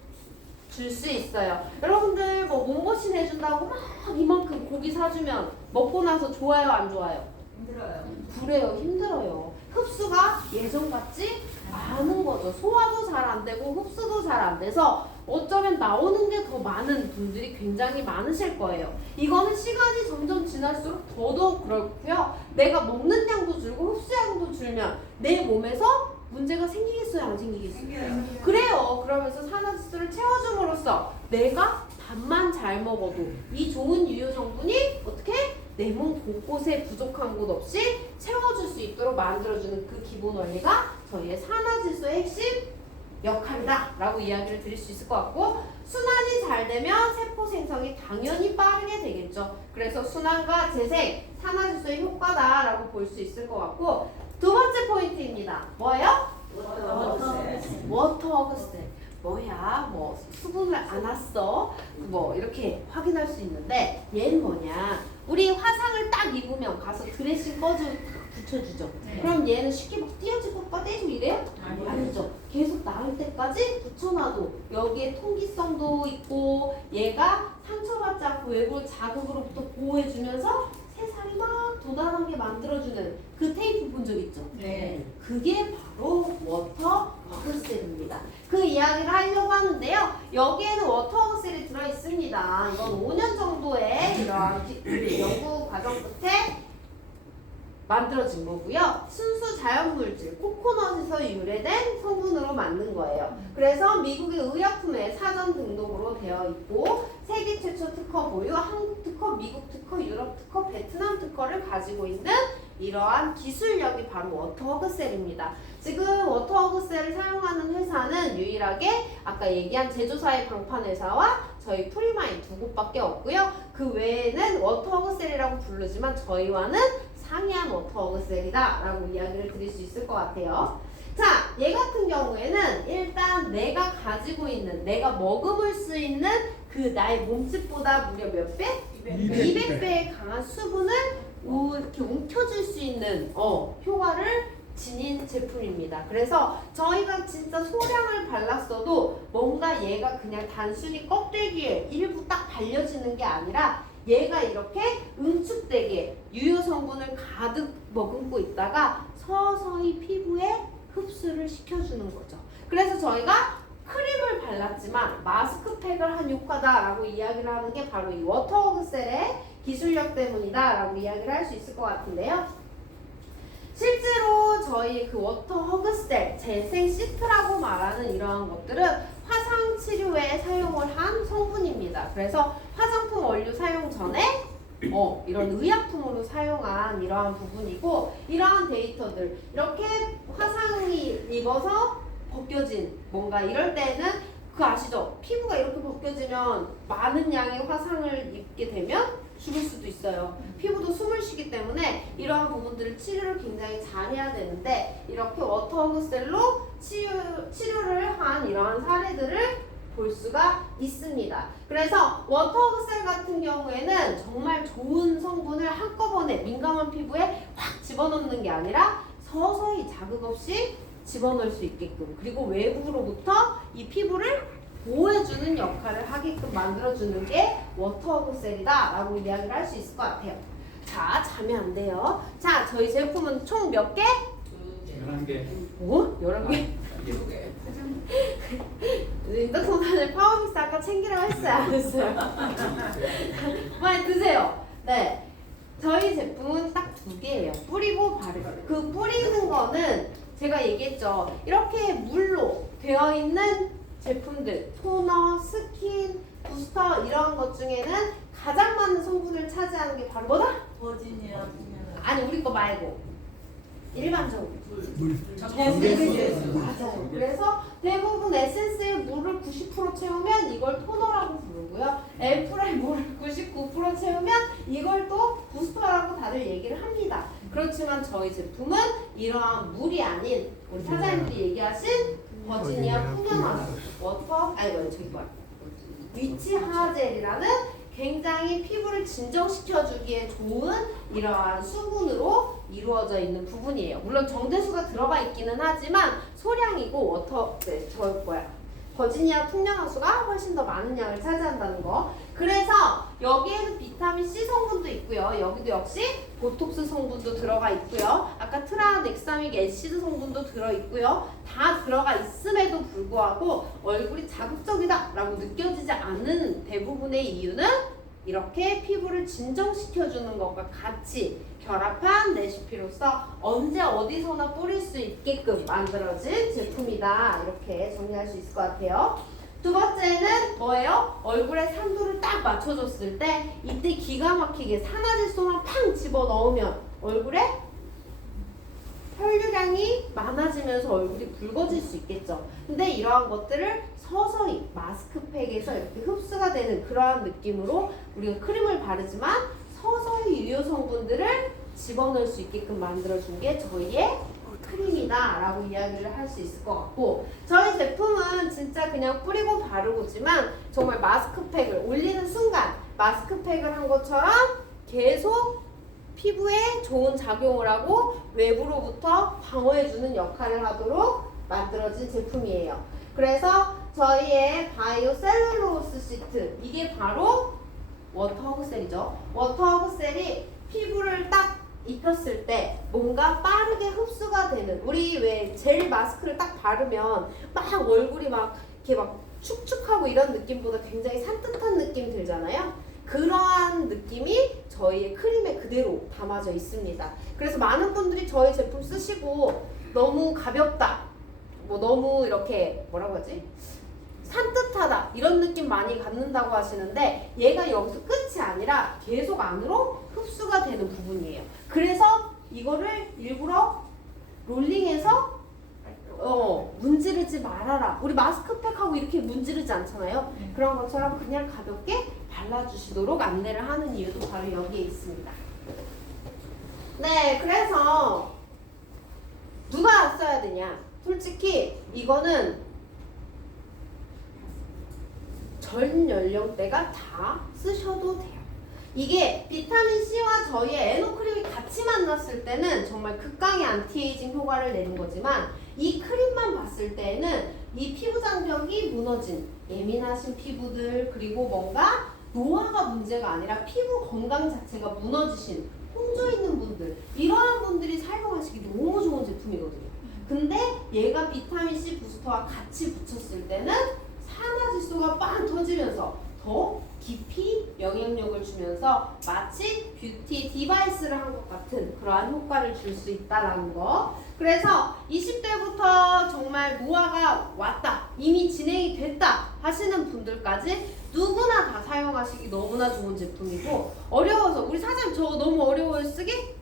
줄 수 있어요. 여러분들 뭐 몸보신 해준다고 막 이만큼 고기 사주면 먹고 나서 좋아요 안 좋아요? 힘들어요. 그래요, 힘들어요. 흡수가 예전같지 않은 거죠. 소화도 잘 안 되고 흡수도 잘 안 돼서 어쩌면 나오는 게 더 많은 분들이 굉장히 많으실 거예요. 이거는 시간이 점점 지날수록 더더욱 그렇고요. 내가 먹는 양도 줄고 흡수량도 줄면 내 몸에서 문제가 생기겠어요? 안 생기겠어요? 그래요. 그러면서 산화지수를 채워줌으로써 내가 밥만 잘 먹어도 이 좋은 유효 성분이 어떻게 내 몸 곳곳에 부족한 곳 없이 채워줄 수 있도록 만들어주는 그 기본 원리가 저희의 산화지수의 핵심 역할이다 라고 이야기를 드릴 수 있을 것 같고, 순환이 잘 되면 세포 생성이 당연히 빠르게 되겠죠. 그래서 순환과 재생, 산화지수의 효과다 라고 볼 수 있을 것 같고, 두 번째 포인트입니다. 뭐예요? 워터 허그셀. 뭐야? 뭐 수분을 안 왔어? 뭐 이렇게 확인할 수 있는데, 얘는 뭐냐? 우리 화상을 딱 입으면 가서 드레싱 꺼주 붙여주죠. 그럼 얘는 쉽게 막 띄어지고 빠대고 이래요? 아니죠. 계속 나을 때까지 붙여놔도 여기에 통기성도 있고 얘가 상처받지 않고 외부 자극으로부터 보호해주면서 새살이 막 돋아나게 만들어주는 그 테이프 본 적 있죠? 네. 그게 바로 워터 허그셀입니다. 그 이야기를 하려고 하는데요. 여기에는 워터 허그셀이 들어있습니다. 이건 5년 정도의 이러한 연구 과정 끝에 만들어진 거고요. 순수 자연물질, 코코넛에서 유래된 성분으로 만든 거예요. 그래서 미국의 의약품에 사전 등록으로 되어 있고, 세계 최초 특허 보유, 한국 특허, 미국 특허, 유럽 특허, 베트남 특허를 가지고 있는 이러한 기술력이 바로 워터 허그셀입니다. 지금 워터 허그셀을 사용하는 회사는 유일하게 아까 얘기한 제조사의 방판 회사와 저희 프리마인 두 곳밖에 없고요. 그 외에는 워터 허그셀이라고 부르지만 저희와는 상이한 워터 허그셀이다 라고 이야기를 드릴 수 있을 것 같아요. 자, 얘 같은 경우에는 일단 내가 가지고 있는, 내가 머금을 수 있는 그 나의 몸집보다 무려 몇 배? 200배의 강한 수분을 이렇게 움켜줄 수 있는 효과를 지닌 제품입니다. 그래서 저희가 진짜 소량을 발랐어도 뭔가 얘가 그냥 단순히 껍데기에 일부 딱 발려지는 게 아니라 얘가 이렇게 응축되게 유효 성분을 가득 머금고 있다가 서서히 피부에 흡수를 시켜주는 거죠. 그래서 저희가 크림을 발랐지만 마스크팩을 한 효과다라고 이야기를 하는 게 바로 이 워터 허그셀의 기술력 때문이다라고 이야기를 할 수 있을 것 같은데요. 실제로 저희 그 워터 허그셀, 재생 시트라고 말하는 이러한 것들은 화상 치료에 사용을 한 성분입니다. 그래서 화장품 원료 사용 전에 이런 의약품으로 사용한 이러한 부분이고, 이러한 데이터들 이렇게 화상이 입어서 벗겨진 뭔가 이럴 때는 그 아시죠? 피부가 이렇게 벗겨지면 많은 양의 화상을 입게 되면 죽을 수도 있어요. 피부도 숨을 쉬기 때문에 이러한 부분들을 치료를 굉장히 잘 해야 되는데, 이렇게 워터 허그셀로 치료를 한 이러한 사례들을 볼 수가 있습니다. 그래서 워터 허그셀 같은 경우에는 정말 좋은 성분을 한꺼번에 민감한 피부에 확 집어넣는 게 아니라 서서히 자극 없이 집어넣을 수 있게끔, 그리고 외부로부터 이 피부를 보호해주는 역할을 하게끔 만들어주는 게 워터 허그셀이다 라고 이야기를 할 수 있을 것 같아요. 자, 자면 안 돼요. 자, 저희 제품은 총 몇 개? 11개. 오? 11개? 인덕션을 파워믹스 아까 챙기라고 했어요? 안 했어요? 많이 드세요. 네. 저희 제품은 딱 2개예요. 뿌리고 바르기. 그 뿌리는 거는 제가 얘기했죠. 이렇게 물로 되어 있는 제품들, 토너, 스킨, 부스터 이런 것 중에는 가장 많은 성분을 차지하는 게 바로 뭐다? 버지니아. 아니, 우리 거 말고 일반적으로. 맞아요. 그래서 대부분 에센스에 물을 90% 채우면 이걸 토너라고 부르고요. 엘프라에 물을 99% 채우면 이걸 또 부스터라고 다들 얘기를 합니다. 그렇지만 저희 제품은 이러한 물이 아닌 우리 사장님들이 얘기하신 버지니아 풍년화수 워터, 저기 뭐야, 위치 하젤이라는 굉장히 피부를 진정시켜주기에 좋은 이러한 수분으로 이루어져 있는 부분이에요. 물론 정제수가 들어가 있기는 하지만 소량이고 버지니아 풍년화수가 훨씬 더 많은 양을 차지한다는 거. 그래서 여기에는 비타민 C 성분도 있고요. 여기도 역시 보톡스 성분도 들어가 있고요. 아까 트라넥사믹 애시드 성분도 들어있고요. 다 들어가 있음에도 불구하고 얼굴이 자극적이다 라고 느껴지지 않는 대부분의 이유는 이렇게 피부를 진정시켜주는 것과 같이 결합한 레시피로서 언제 어디서나 뿌릴 수 있게끔 만들어진 제품이다. 이렇게 정리할 수 있을 것 같아요. 두 번째는 뭐예요? 얼굴에 산도를 딱 맞춰줬을 때 이때 기가 막히게 산화질소만 팡 집어넣으면 얼굴에 혈류량이 많아지면서 얼굴이 붉어질 수 있겠죠. 근데 이러한 것들을 서서히 마스크팩에서 이렇게 흡수가 되는 그러한 느낌으로 우리가 크림을 바르지만 서서히 유효 성분들을 집어넣을 수 있게끔 만들어준 게 저희의 크림이다 라고 이야기를 할 수 있을 것 같고, 저희 제품은 진짜 그냥 뿌리고 바르고지만 정말 마스크팩을 올리는 순간 마스크팩을 한 것처럼 계속 피부에 좋은 작용을 하고 외부로부터 방어해주는 역할을 하도록 만들어진 제품이에요. 그래서 저희의 바이오 셀룰로스 시트, 이게 바로 워터허그셀이죠. 워터허그셀이 피부를 딱 입혔을 때 뭔가 빠르게 흡수가 되는, 우리 왜 젤 마스크를 딱 바르면 막 얼굴이 막 이렇게 막 축축하고 이런 느낌보다 굉장히 산뜻한 느낌 들잖아요. 그러한 느낌이 저희의 크림에 그대로 담아져 있습니다. 그래서 많은 분들이 저희 제품 쓰시고 너무 가볍다, 뭐 너무 이렇게 뭐라고 하지? 산뜻하다 이런 느낌 많이 갖는다고 하시는데 얘가 여기서 끝이 아니라 계속 안으로 흡수가 되는 부분이에요. 그래서 이거를 일부러 롤링해서 문지르지 말아라. 우리 마스크팩하고 이렇게 문지르지 않잖아요. 그런 것처럼 그냥 가볍게 발라주시도록 안내를 하는 이유도 바로 여기에 있습니다. 네, 그래서 누가 써야 되냐? 솔직히 이거는 전 연령대가 다 쓰셔도 돼요. 이게 비타민C와 저희의 에너크림이 같이 만났을 때는 정말 극강의 안티에이징 효과를 내는 거지만 이 크림만 봤을 때는 이 피부 장벽이 무너진 예민하신 피부들, 그리고 뭔가 노화가 문제가 아니라 피부 건강 자체가 무너지신 홍조 있는 분들, 이러한 분들이 사용하시기 너무 좋은 제품이거든요. 근데 얘가 비타민C 부스터와 같이 붙였을 때는 산화질소가 빵 터지면서 더 깊이 영향력을 주면서 마치 뷰티 디바이스를 한 것 같은 그러한 효과를 줄 수 있다는 거. 그래서 20대부터 정말 노화가 왔다, 이미 진행이 됐다 하시는 분들까지 누구나 다 사용하시기 너무나 좋은 제품이고, 어려워서 우리 사장님 저 너무 어려워요 쓰기?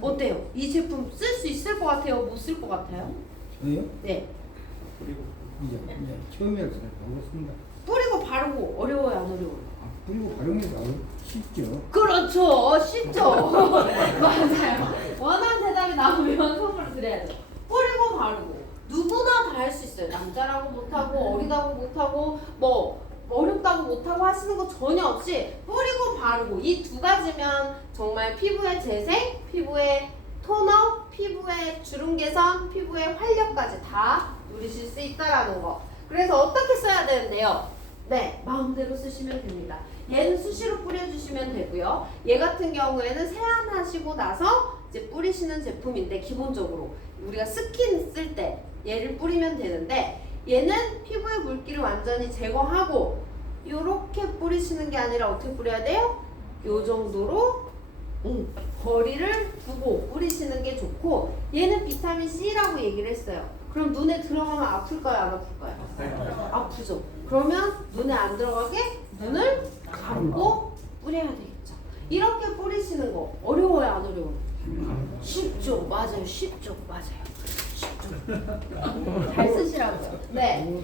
어때요? 이 제품 쓸 수 있을 것 같아요? 못 쓸 것 같아요? 저요? 네. 이제 처음이라서 잘 모르겠습니다. 뿌리고 바르고 어려워요, 안 어려워요? 그리고 바르면서 쉽죠. 그렇죠. 쉽죠. 맞아요. 원하는 대답이 나오면 선물을 드려야 돼요. 뿌리고 바르고 누구나 다 할 수 있어요. 남자라고 못하고 어리다고 못하고 뭐 어렵다고 못하고 하시는 거 전혀 없이 뿌리고 바르고 이 두 가지면 정말 피부의 재생, 피부의 토너, 피부의 주름 개선, 피부의 활력까지 다 누리실 수 있다라는 거. 그래서 어떻게 써야 되는데요? 네, 마음대로 쓰시면 됩니다. 얘는 수시로 뿌려주시면 되고요. 얘 같은 경우에는 세안하시고 나서 이제 뿌리시는 제품인데, 기본적으로 우리가 스킨 쓸 때 얘를 뿌리면 되는데, 얘는 피부의 물기를 완전히 제거하고 요렇게 뿌리시는 게 아니라 어떻게 뿌려야 돼요? 요 정도로 거리를 두고 뿌리시는 게 좋고, 얘는 비타민 C라고 얘기를 했어요. 그럼 눈에 들어가면 아플까요, 안 아플까요? 아프죠. 그러면 눈에 안 들어가게 눈을 감고 뿌려야 되겠죠. 이렇게 뿌리시는 거 어려워요, 안 어려워요? 쉽죠. 맞아요. 쉽죠. 맞아요. 쉽죠. 잘 쓰시라고요. 네.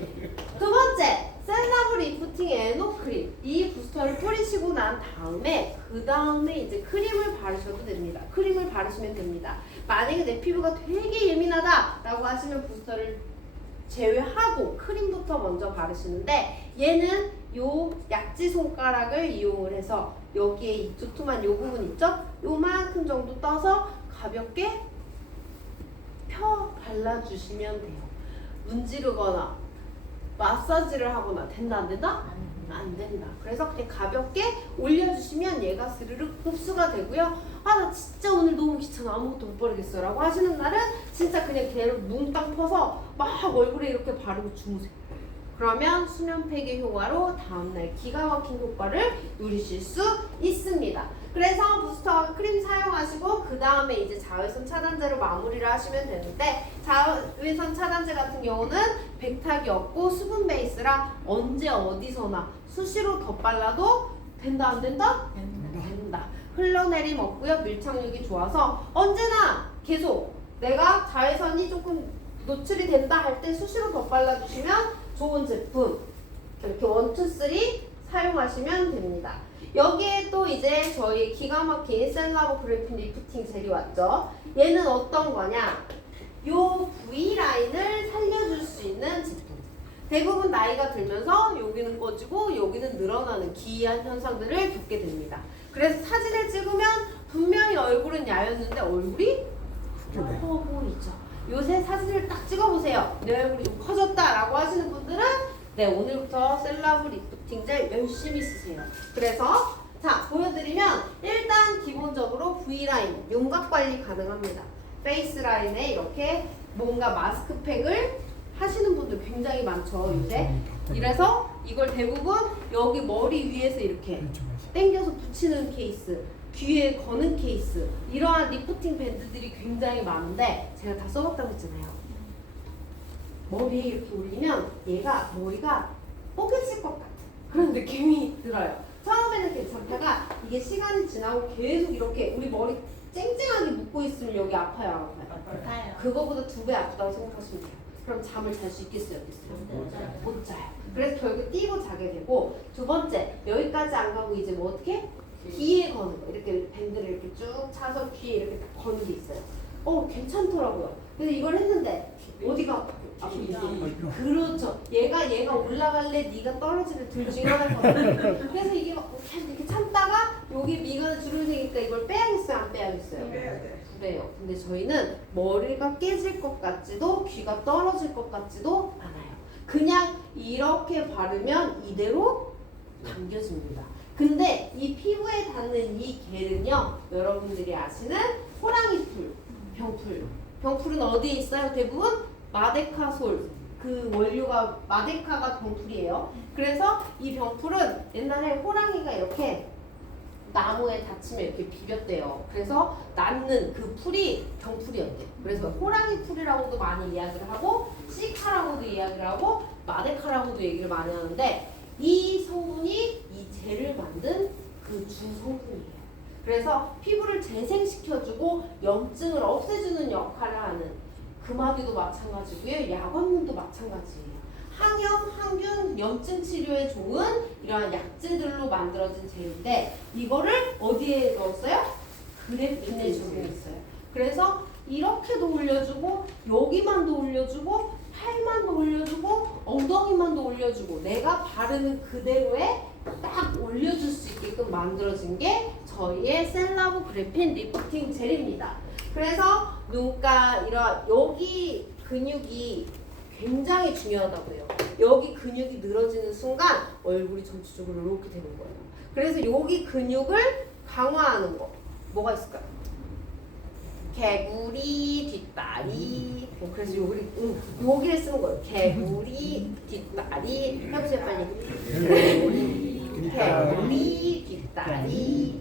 두 번째, 셀라브 리프팅 에너크림. 이 부스터를 뿌리시고 난 다음에 그 다음에 이제 크림을 바르셔도 됩니다. 크림을 바르시면 됩니다. 만약에 내 피부가 되게 예민하다 라고 하시면 부스터를 제외하고 크림부터 먼저 바르시는데, 얘는 요 약지 손가락을 이용을 해서 여기에 이 두툼한 요 부분 있죠? 요만큼 정도 떠서 가볍게 펴 발라주시면 돼요. 문지르거나 마사지를 하거나 된다 안 된다? 안 된다. 그래서 그냥 가볍게 올려주시면 얘가 스르륵 흡수가 되고요. 아, 나 진짜 오늘 너무 귀찮아. 아무것도 못 바르겠어. 라고 하시는 날은 진짜 그냥 걔를 뭉땅 퍼서 막 얼굴에 이렇게 바르고 주무세요. 그러면 수면 폐기 효과로 다음날 기가 막힌 효과를 누리실 수 있습니다. 그래서 부스터 크림 사용하시고 그 다음에 이제 자외선 차단제로 마무리를 하시면 되는데, 자외선 차단제 같은 경우는 백탁이 없고 수분 베이스라 언제 어디서나 수시로 덧발라도 된다 안 된다? 된다. 흘러내림 없고요. 밀착력이 좋아서 언제나 계속 내가 자외선이 조금 노출이 된다 할 때 수시로 덧발라주시면 좋은 제품 이렇게 1, 2, 3 사용하시면 됩니다. 여기에 또 이제 저희 기가 막힌 셀라보 그래핀 리프팅 젤이 왔죠. 얘는 어떤 거냐? 요 V라인을 살려줄 수 있는 제품. 대부분 나이가 들면서 여기는 꺼지고 여기는 늘어나는 기이한 현상들을 겪게 됩니다. 그래서 사진을 찍으면 분명히 얼굴은 야였는데 얼굴이 커 보이죠. 요새 사진을 딱 찍어보세요. 내 얼굴이 좀 커졌다라고 하시는 분들은 네, 오늘부터 셀라브 리프팅 젤 열심히 쓰세요. 그래서 자, 보여드리면 일단 기본적으로 V라인 윤곽 관리 가능합니다. 페이스 라인에 이렇게 뭔가 마스크팩을 하시는 분들 굉장히 많죠, 요새. 이래서 이걸 대부분 여기 머리 위에서 이렇게 당겨서 붙이는 케이스, 귀에 거는 케이스, 이러한 리프팅 밴드들이 굉장히 많은데 제가 다 써봤다고 했잖아요. 머리에 이렇게 올리면 얘가 머리가 뽀개질 것 같은 그런 느낌이 들어요. 처음에는 괜찮다가 이게 시간이 지나고 계속 이렇게 우리 머리 쨍쨍하게 묶고 있으면 여기 아파요, 안 아파요? 그거보다 2배 아프다고 생각하시면 돼요. 그럼 잠을 잘 수 있겠어요, 없겠어요? 못 자요. 그래서 결국 뛰고 자게 되고, 두 번째 여기까지 안 가고 이제 뭐 어떻게? 귀에 거는 거, 이렇게 밴드를 이렇게 쭉 차서 귀에 이렇게 딱 거는 게 있어요. 괜찮더라고요. 그래서 이걸 했는데 어디가 아프지? 그렇죠. 얘가 올라갈래, 네가 떨어질래, 둘 중에 하나거든요. 그래서 이게 막 이렇게 참다가 여기 미간에 주름이 생기니까 이걸 빼야겠어요, 안 빼야겠어요? 빼야 돼. 그래요. 근데 저희는 머리가 깨질 것 같지도 귀가 떨어질 것 같지도 않아요. 그냥 이렇게 바르면 이대로 당겨집니다. 근데 이 피부에 닿는 이 겔은요, 여러분들이 아시는 호랑이 풀, 병풀. 병풀은 어디에 있어요? 대부분 마데카솔, 그 원료가 마데카가 병풀이에요. 그래서 이 병풀은 옛날에 호랑이가 이렇게 나무에 닫히면 이렇게 비볐대요. 그래서 낳는 그 풀이 병풀이었대요. 그래서 호랑이 풀이라고도 많이 이야기를 하고, 시카라고도 이야기를 하고, 마데카라고도 얘기를 많이 하는데, 이 성분이 이 젤을 만든 그 주 성분이에요. 그래서 피부를 재생시켜주고 염증을 없애주는 역할을 하는 금화기도 마찬가지고요. 약원문도 마찬가지예요. 항염, 항균, 염증 치료에 좋은 이러한 약재들로 만들어진 젤인데, 이거를 어디에 넣었어요? 그래핀에 적용했어요. 그래서 이렇게도 올려주고, 여기만도 올려주고, 팔만도 올려주고, 엉덩이만도 올려주고, 내가 바르는 그대로에 딱 올려줄 수 있게끔 만들어진 게 저희의 셀라브 그래핀 리프팅 젤입니다. 그래서 눈가, 이런 여기 근육이 굉장히 중요하다고 해요. 여기 근육이 늘어지는 순간 얼굴이 전체적으로 이렇게 되는 거예요. 그래서 여기 근육을 강화하는 거 뭐가 있을까요? 개구리, 뒷다리. 그래서 여기를 쓰는 거예요. 개구리, 뒷다리. 해보세요, 빨리. 개구리, 뒷다리.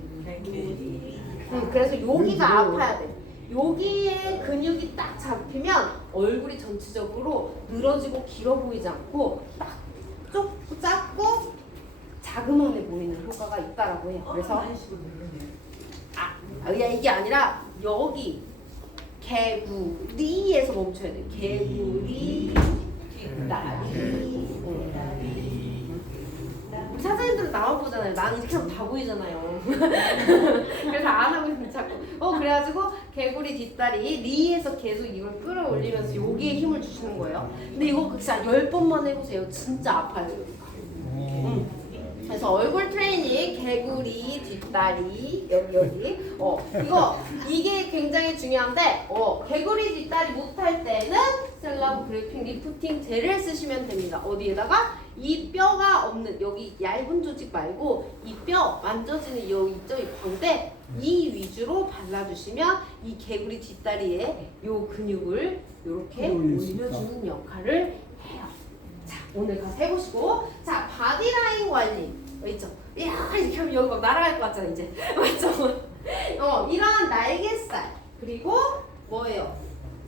그래서 여기가 아파야 돼. 여기에 근육이 딱 잡히면 얼굴이 전체적으로 늘어지고 길어 보이지 않고 딱 좁고 작고 자그만해 보이는 효과가 있다라고 해요. 그래서 이게 아니라 여기 개구리에서 멈춰야 돼. 개구리, 뒷다리. 사장님들은 나만 보잖아요. 나는 이렇게 하면 다 보이잖아요. 그래서 안 하고 있으면 자꾸 그래가지고 개구리 뒷다리 리에서 계속 이걸 끌어올리면서 여기에 힘을 주시는 거예요. 근데 이거 진짜 10번만 해보세요. 진짜 아파요. 그래서 얼굴 트레이닝, 개구리, 뒷다리, 여기 이게 굉장히 중요한데 개구리 뒷다리 못할 때는 셀라브 그래핀 리프팅 젤을 쓰시면 됩니다. 어디에다가? 이 뼈가 없는 여기 얇은 조직 말고 이 뼈 만져지는 이 광대 이 위주로 발라주시면 이 개구리 뒷다리에 요 근육을 이렇게 올릴 수 있다. 올려주는 역할을 해요. 자, 오늘 가서 해보시고, 자, 바디라인 관리 있죠? 이야, 이렇게 하면 여기 막 날아갈 것 같잖아 이제. 맞죠? 이런 날개살 그리고 뭐예요?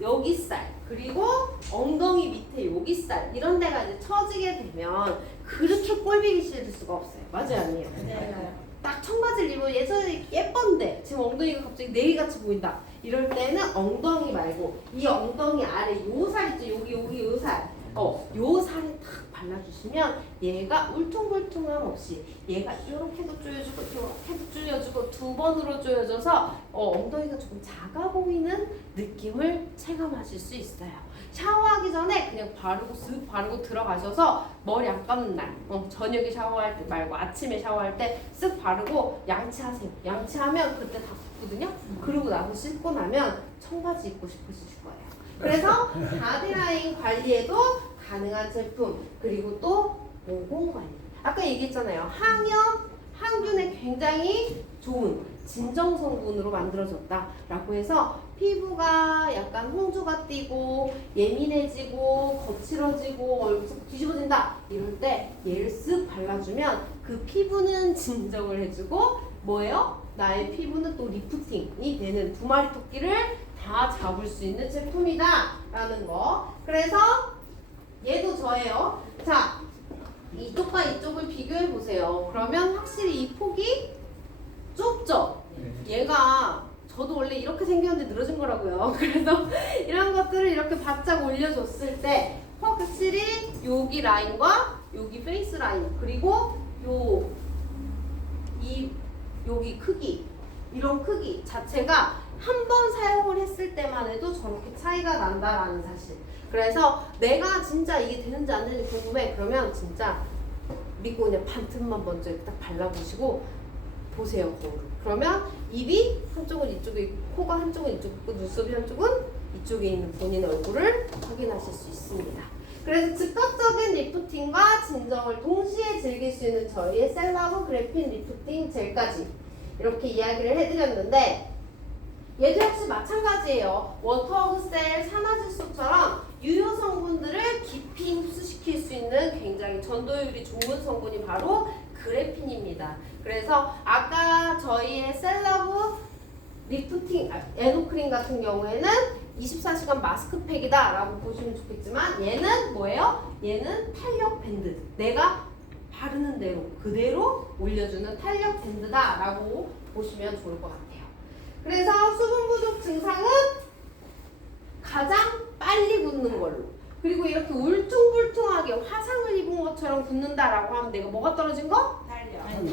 여기살 그리고 엉덩이 밑에 여기살 이런 데가 이제 처지게 되면 그렇게 꼴보기 싫을 수가 없어요. 맞아요, 아니에요? 네. 딱 청바지를 입으면 예전에 예뻤는데 지금 엉덩이가 갑자기 네이같이 보인다. 이럴 때는 엉덩이 말고 이 엉덩이 아래 요 살 있죠? 여기 요 살. 요 살에 탁 발라주시면 얘가 울퉁불퉁함 없이 얘가 이렇게도 조여주고 이렇게도 조여주고 두 번으로 조여져서 엉덩이가 조금 작아 보이는 느낌을 체감하실 수 있어요. 샤워하기 전에 그냥 바르고 쓱 바르고 들어가셔서 머리 안 감는 날 저녁에 샤워할 때 말고 아침에 샤워할 때 쓱 바르고 양치하세요. 양치하면 그때 다 붓거든요. 그러고 나서 씻고 나면 청바지 입고 싶으실 거예요. 그래서 바디라인 관리에도 가능한 제품 그리고 또 모공 관리 아까 얘기했잖아요. 항균에 굉장히 좋은 진정 성분으로 만들어졌다 라고 해서 피부가 약간 홍조가 띄고 예민해지고 거칠어지고 얼굴 뒤집어진다 이럴 때 얘를 쓱 발라주면 그 피부는 진정을 해주고 뭐예요? 나의 피부는 또 리프팅이 되는 두 마리 토끼를 다 잡을 수 있는 제품이다 라는 거. 그래서 얘도 저예요. 자, 이쪽과 이쪽을 비교해 보세요. 그러면 확실히 이 폭이 좁죠? 얘가 저도 원래 이렇게 생겼는데 늘어진 거라고요. 그래서 이런 것들을 이렇게 바짝 올려줬을 때 확실히 여기 라인과 여기 페이스 라인 그리고 여기 크기 이런 크기 자체가 한 번 사용을 했을 때만 해도 저렇게 차이가 난다라는 사실. 그래서 내가 진짜 이게 되는지 안 되는지 궁금해. 그러면 진짜 믿고 그냥 반틈만 먼저 이렇게 딱 발라보시고 보세요, 거울을. 그러면 입이 한쪽은 이쪽에 있고 코가 한쪽은 이쪽에 있고 눈썹이 한쪽은 이쪽에 있는 본인 얼굴을 확인하실 수 있습니다. 그래서 즉각적인 리프팅과 진정을 동시에 즐길 수 있는 저희의 셀러브 그래핀 리프팅 젤까지 이렇게 이야기를 해드렸는데 얘도 역시 마찬가지예요. 워터그셀, 산화질소처럼 유효 성분들을 깊이 흡수시킬 수 있는 굉장히 전도율이 좋은 성분이 바로 그래핀입니다. 그래서 아까 저희의 셀러브 리프팅 에노크림 같은 경우에는 24시간 마스크팩이다 라고 보시면 좋겠지만 얘는 뭐예요? 얘는 탄력 밴드. 내가 바르는 대로 그대로 올려주는 탄력 밴드다 라고 보시면 좋을 것 같아요. 그래서 수분 부족 증상은 가장 빨리 굳는 걸로 그리고 이렇게 울퉁불퉁하게 화상을 입은 것처럼 굳는다라고 하면 내가 뭐가 떨어진 거?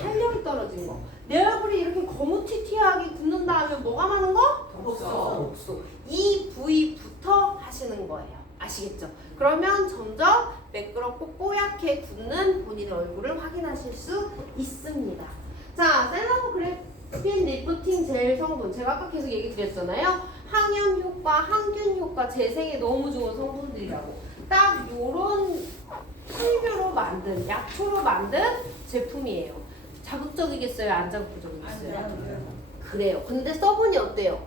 탄력이 떨어진 거. 내 얼굴이 이렇게 거무튀튀하게 굳는다 하면 뭐가 많은 거? 독소. 이 부위부터 하시는 거예요. 아시겠죠? 그러면 점점 매끄럽고 뽀얗게 굳는 본인의 얼굴을 확인하실 수 있습니다. 자, 셀러브 그래핀 리프팅 젤 성분 제가 아까 계속 얘기 드렸잖아요. 항염 효과, 항균 효과, 재생에 너무 좋은 성분들이라고. 딱 요런 풀류로 만든, 약초로 만든 제품이에요. 자극적이겠어요? 안 자극적이겠어요? 그래요. 근데 써보니 어때요?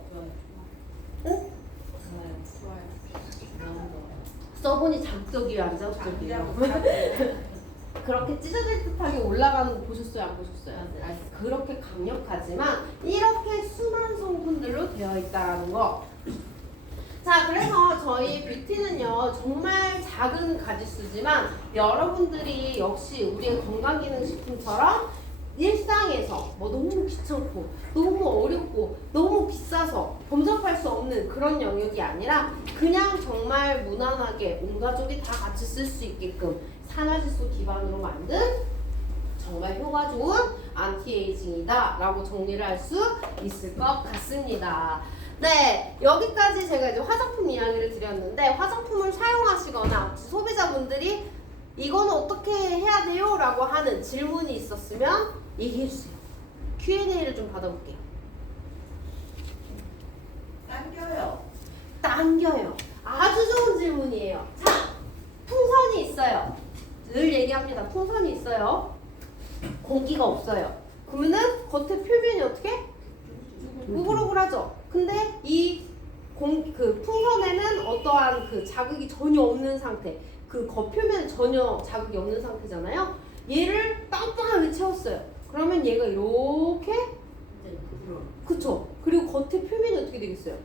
응? 써보니 자극적이에요? 안 자극적이에요? 그렇게 찢어질 듯하게 올라가는 거 보셨어요? 안 보셨어요? 그렇게 강력하지만 이렇게 순한 성분들로 되어 있다는 거. 자, 그래서 저희 뷰티는요 정말 작은 가짓수지만 여러분들이 역시 우리의 건강기능식품처럼 일상에서 뭐 너무 귀찮고 너무 어렵고 너무 비싸서 범접할 수 없는 그런 영역이 아니라 그냥 정말 무난하게 온 가족이 다 같이 쓸 수 있게끔 산화질소 기반으로 만든 정말 효과 좋은 안티에이징이다 라고 정리를 할 수 있을 것 같습니다. 네, 여기까지 제가 이제 화장품 이야기를 드렸는데 화장품을 사용하시거나 소비자분들이 이거는 어떻게 해야 돼요? 라고 하는 질문이 있었으면 얘기해주세요. Q&A를 좀 받아볼게요. 당겨요. 아주 좋은 질문이에요. 자, 풍선이 있어요. 늘 얘기합니다. 풍선이 있어요. 공기가 없어요. 그러면은 겉에 표면이 어떻게? 우글우글하죠. 근데 그 풍선에는 어떠한 그 자극이 전혀 없는 상태, 그 겉표면에 전혀 자극이 없는 상태잖아요. 얘를 빵빵하게 채웠어요. 그러면 얘가 이렇게, 그쵸? 그리고 겉에 표면이 어떻게 되겠어요?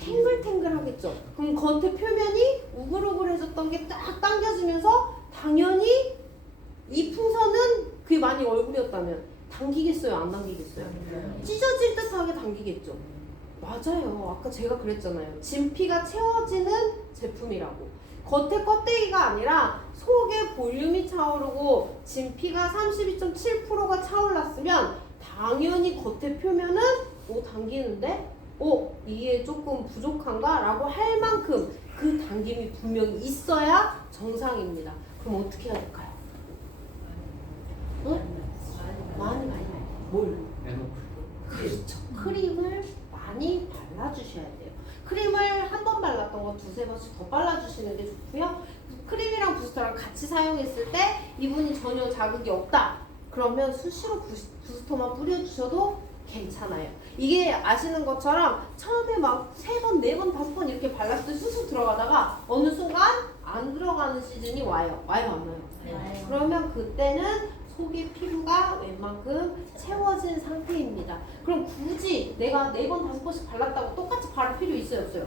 탱글탱글하겠죠. 그럼 겉에 표면이 우글우글해졌던 게 딱 당겨지면서 당연히 이 풍선은 그게 만약 얼굴이었다면 당기겠어요? 안 당기겠어요? 찢어질 듯하게 당기겠죠. 맞아요. 아까 제가 그랬잖아요. 진피가 채워지는 제품이라고. 겉에 껍데기가 아니라 속에 볼륨이 차오르고 진피가 32.7%가 차올랐으면 당연히 겉에 표면은 당기는데 이게 조금 부족한가? 라고 할 만큼 그 당김이 분명히 있어야 정상입니다. 그럼 어떻게 해야 될까요? 많이 뭘? 그렇죠. 크림을 많이 발라주셔야 돼요. 크림을 한 번 발랐던 거 두세 번씩 더 발라주시는 게 좋고요. 크림이랑 부스터랑 같이 사용했을 때 이분이 전혀 자극이 없다. 그러면 수시로 부스터만 뿌려주셔도 괜찮아요. 이게 아시는 것처럼 처음에 막 3번, 4번, 5번 이렇게 발랐을 때 쑥쑥 들어가다가 어느 순간 안 들어가는 시즌이 와요. 와요, 안 와요? 네. 그러면 그때는 속의 피부가 웬만큼 채워진 상태입니다. 그럼 굳이 내가 4번, 5번씩 발랐다고 똑같이 바를 필요 있어요, 없어요?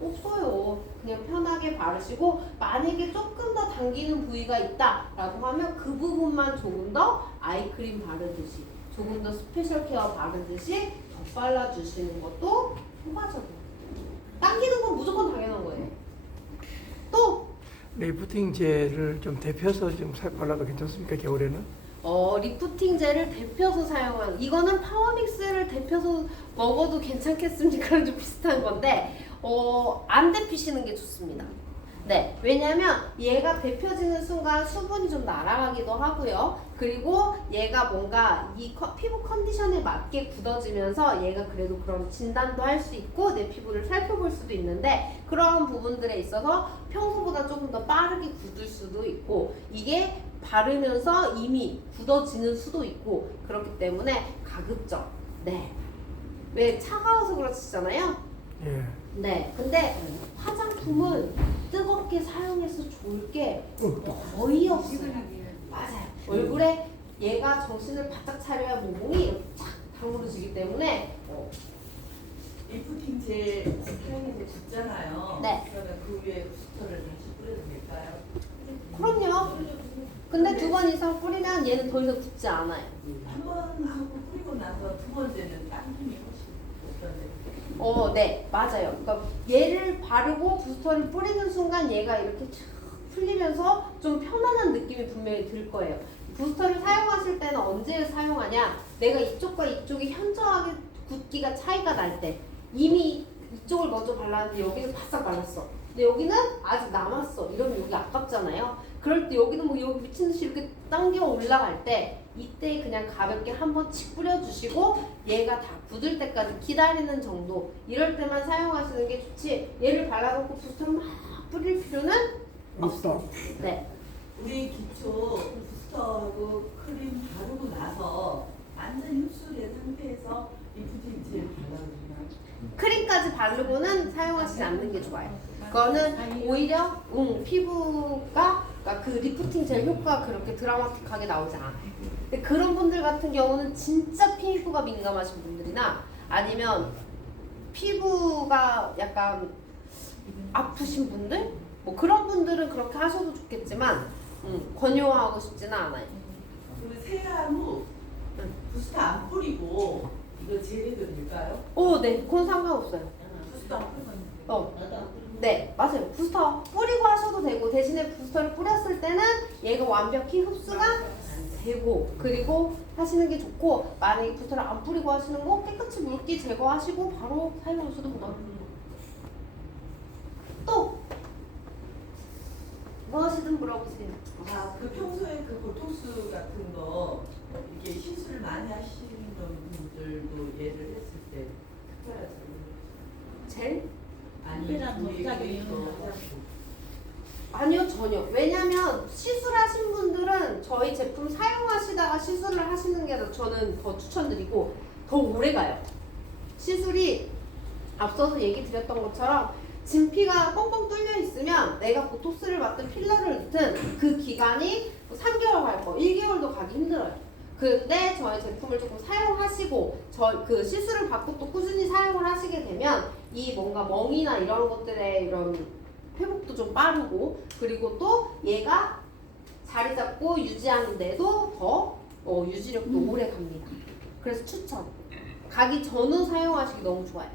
없어요. 그냥 편하게 바르시고 만약에 조금 더 당기는 부위가 있다라고 하면 그 부분만 조금 더 아이크림 바르듯이 조금 더 스페셜 케어 바르듯이 더 발라주시는 것도 효과적이에요. 당기는 건 무조건 당연한 거예요. 또 리프팅 젤을 좀 데펴서 좀 발라도 괜찮습니까? 겨울에는? 리프팅 젤을 데펴서 사용하는 이거는 파워믹스를 데펴서 먹어도 괜찮겠습니까? 좀 비슷한 건데 안 데피시는 게 좋습니다. 네, 왜냐면 얘가 데펴지는 순간 수분이 좀 날아가기도 하고요. 그리고 얘가 뭔가 이 피부 컨디션에 맞게 굳어지면서 얘가 그래도 그런 진단도 할 수 있고 내 피부를 살펴볼 수도 있는데 그런 부분들에 있어서 평소보다 조금 더 빠르게 굳을 수도 있고 이게 바르면서 이미 굳어지는 수도 있고 그렇기 때문에 가급적 왜 차가워서 그렇잖아요. 예. 네, 근데 화장품은 뜨겁게 사용해서 좋을 게 거의 없어요. 맞아요. 얼굴에 얘가 정신을 바짝 차려야 모공이 이렇게 착 다물어지기 때문에 리프팅 젤 사용해서 붓잖아요. 네. 그러면 그 위에 부스터를 다시 뿌려도 될까요? 그럼요. 근데 2번 이상 뿌리면 얘는 더 이상 굳지 않아요. 한 번 하고 뿌리고 나서 두 번째는 당김이 훨씬 없던데. 네, 맞아요. 그러니까 얘를 바르고 부스터를 뿌리는 순간 얘가 이렇게 쫙 풀리면서 좀 편안한 느낌이 분명히 들 거예요. 부스터를 사용하실 때는 언제 사용하냐? 내가 이쪽과 이쪽이 현저하게 굳기가 차이가 날 때 이미 이쪽을 먼저 발랐는데 여기는 바싹 발랐어. 근데 여기는 아직 남았어. 이러면 여기 아깝잖아요. 그럴 때 여기는 뭐 여기 미친듯이 이렇게 당겨 올라갈 때 이때 그냥 가볍게 한번 칙 뿌려주시고 얘가 다 굳을 때까지 기다리는 정도 이럴 때만 사용하시는 게 좋지 얘를 발라놓고 부스터를 막 뿌릴 필요는 없어. 네. 우리 기초 부스터하고 크림 바르고 나서 완전 흡수된 상태에서 리프팅 젤 발라주면 크림까지 바르고는 사용하시지 않는 게 좋아요. 그거는 오히려 피부가 그러니까 그 리프팅 젤 효과가 그렇게 드라마틱하게 나오지 않아요. 근데 그런 분들 같은 경우는 진짜 피부가 민감하신 분들이나 아니면 피부가 약간 아프신 분들? 뭐 그런 분들은 그렇게 하셔도 좋겠지만 권유하고 싶지는 않아요. 그리고 세안 후 부스터 안 뿌리고 이거 젤해도 될까요? 네. 그건 상관없어요. 부스터 안 뿌리고 네, 맞아요. 부스터 뿌리고 하셔도 되고 대신에 부스터를 뿌렸을 때는 얘가 완벽히 흡수가 되고 그리고 하시는 게 좋고 만약에 부스터를 안 뿌리고 하시는 거 깨끗이 물기 제거하시고 바로 사용하셔도 무방합니다. 또 무엇이든 물어보세요. 그 평소에 그 보톡스 같은 거 이게 시술을 많이 하시는 분들도 예를 했을 때 특별한 젤? 아니 특별한 우리 목적이 그 있는 화장품 아니요, 전혀. 왜냐면 시술하신 분들은 저희 제품 사용하시다가 시술을 하시는 게 저는 더 추천드리고 더 오래 가요. 시술이 앞서서 얘기 드렸던 것처럼 진피가 뻥뻥 뚫려 있으면 내가 보톡스를 맞든 필러를 넣든 그 기간이 3개월 갈 거, 1개월도 가기 힘들어요. 근데 저희 제품을 조금 사용하시고 그 시술을 받고 또 꾸준히 사용을 하시게 되면 이 뭔가 멍이나 이런 것들의 이런 회복도 좀 빠르고 그리고 또 얘가 자리 잡고 유지하는데도 더 유지력도 오래 갑니다. 그래서 추천. 가기 전후 사용하시기 너무 좋아요.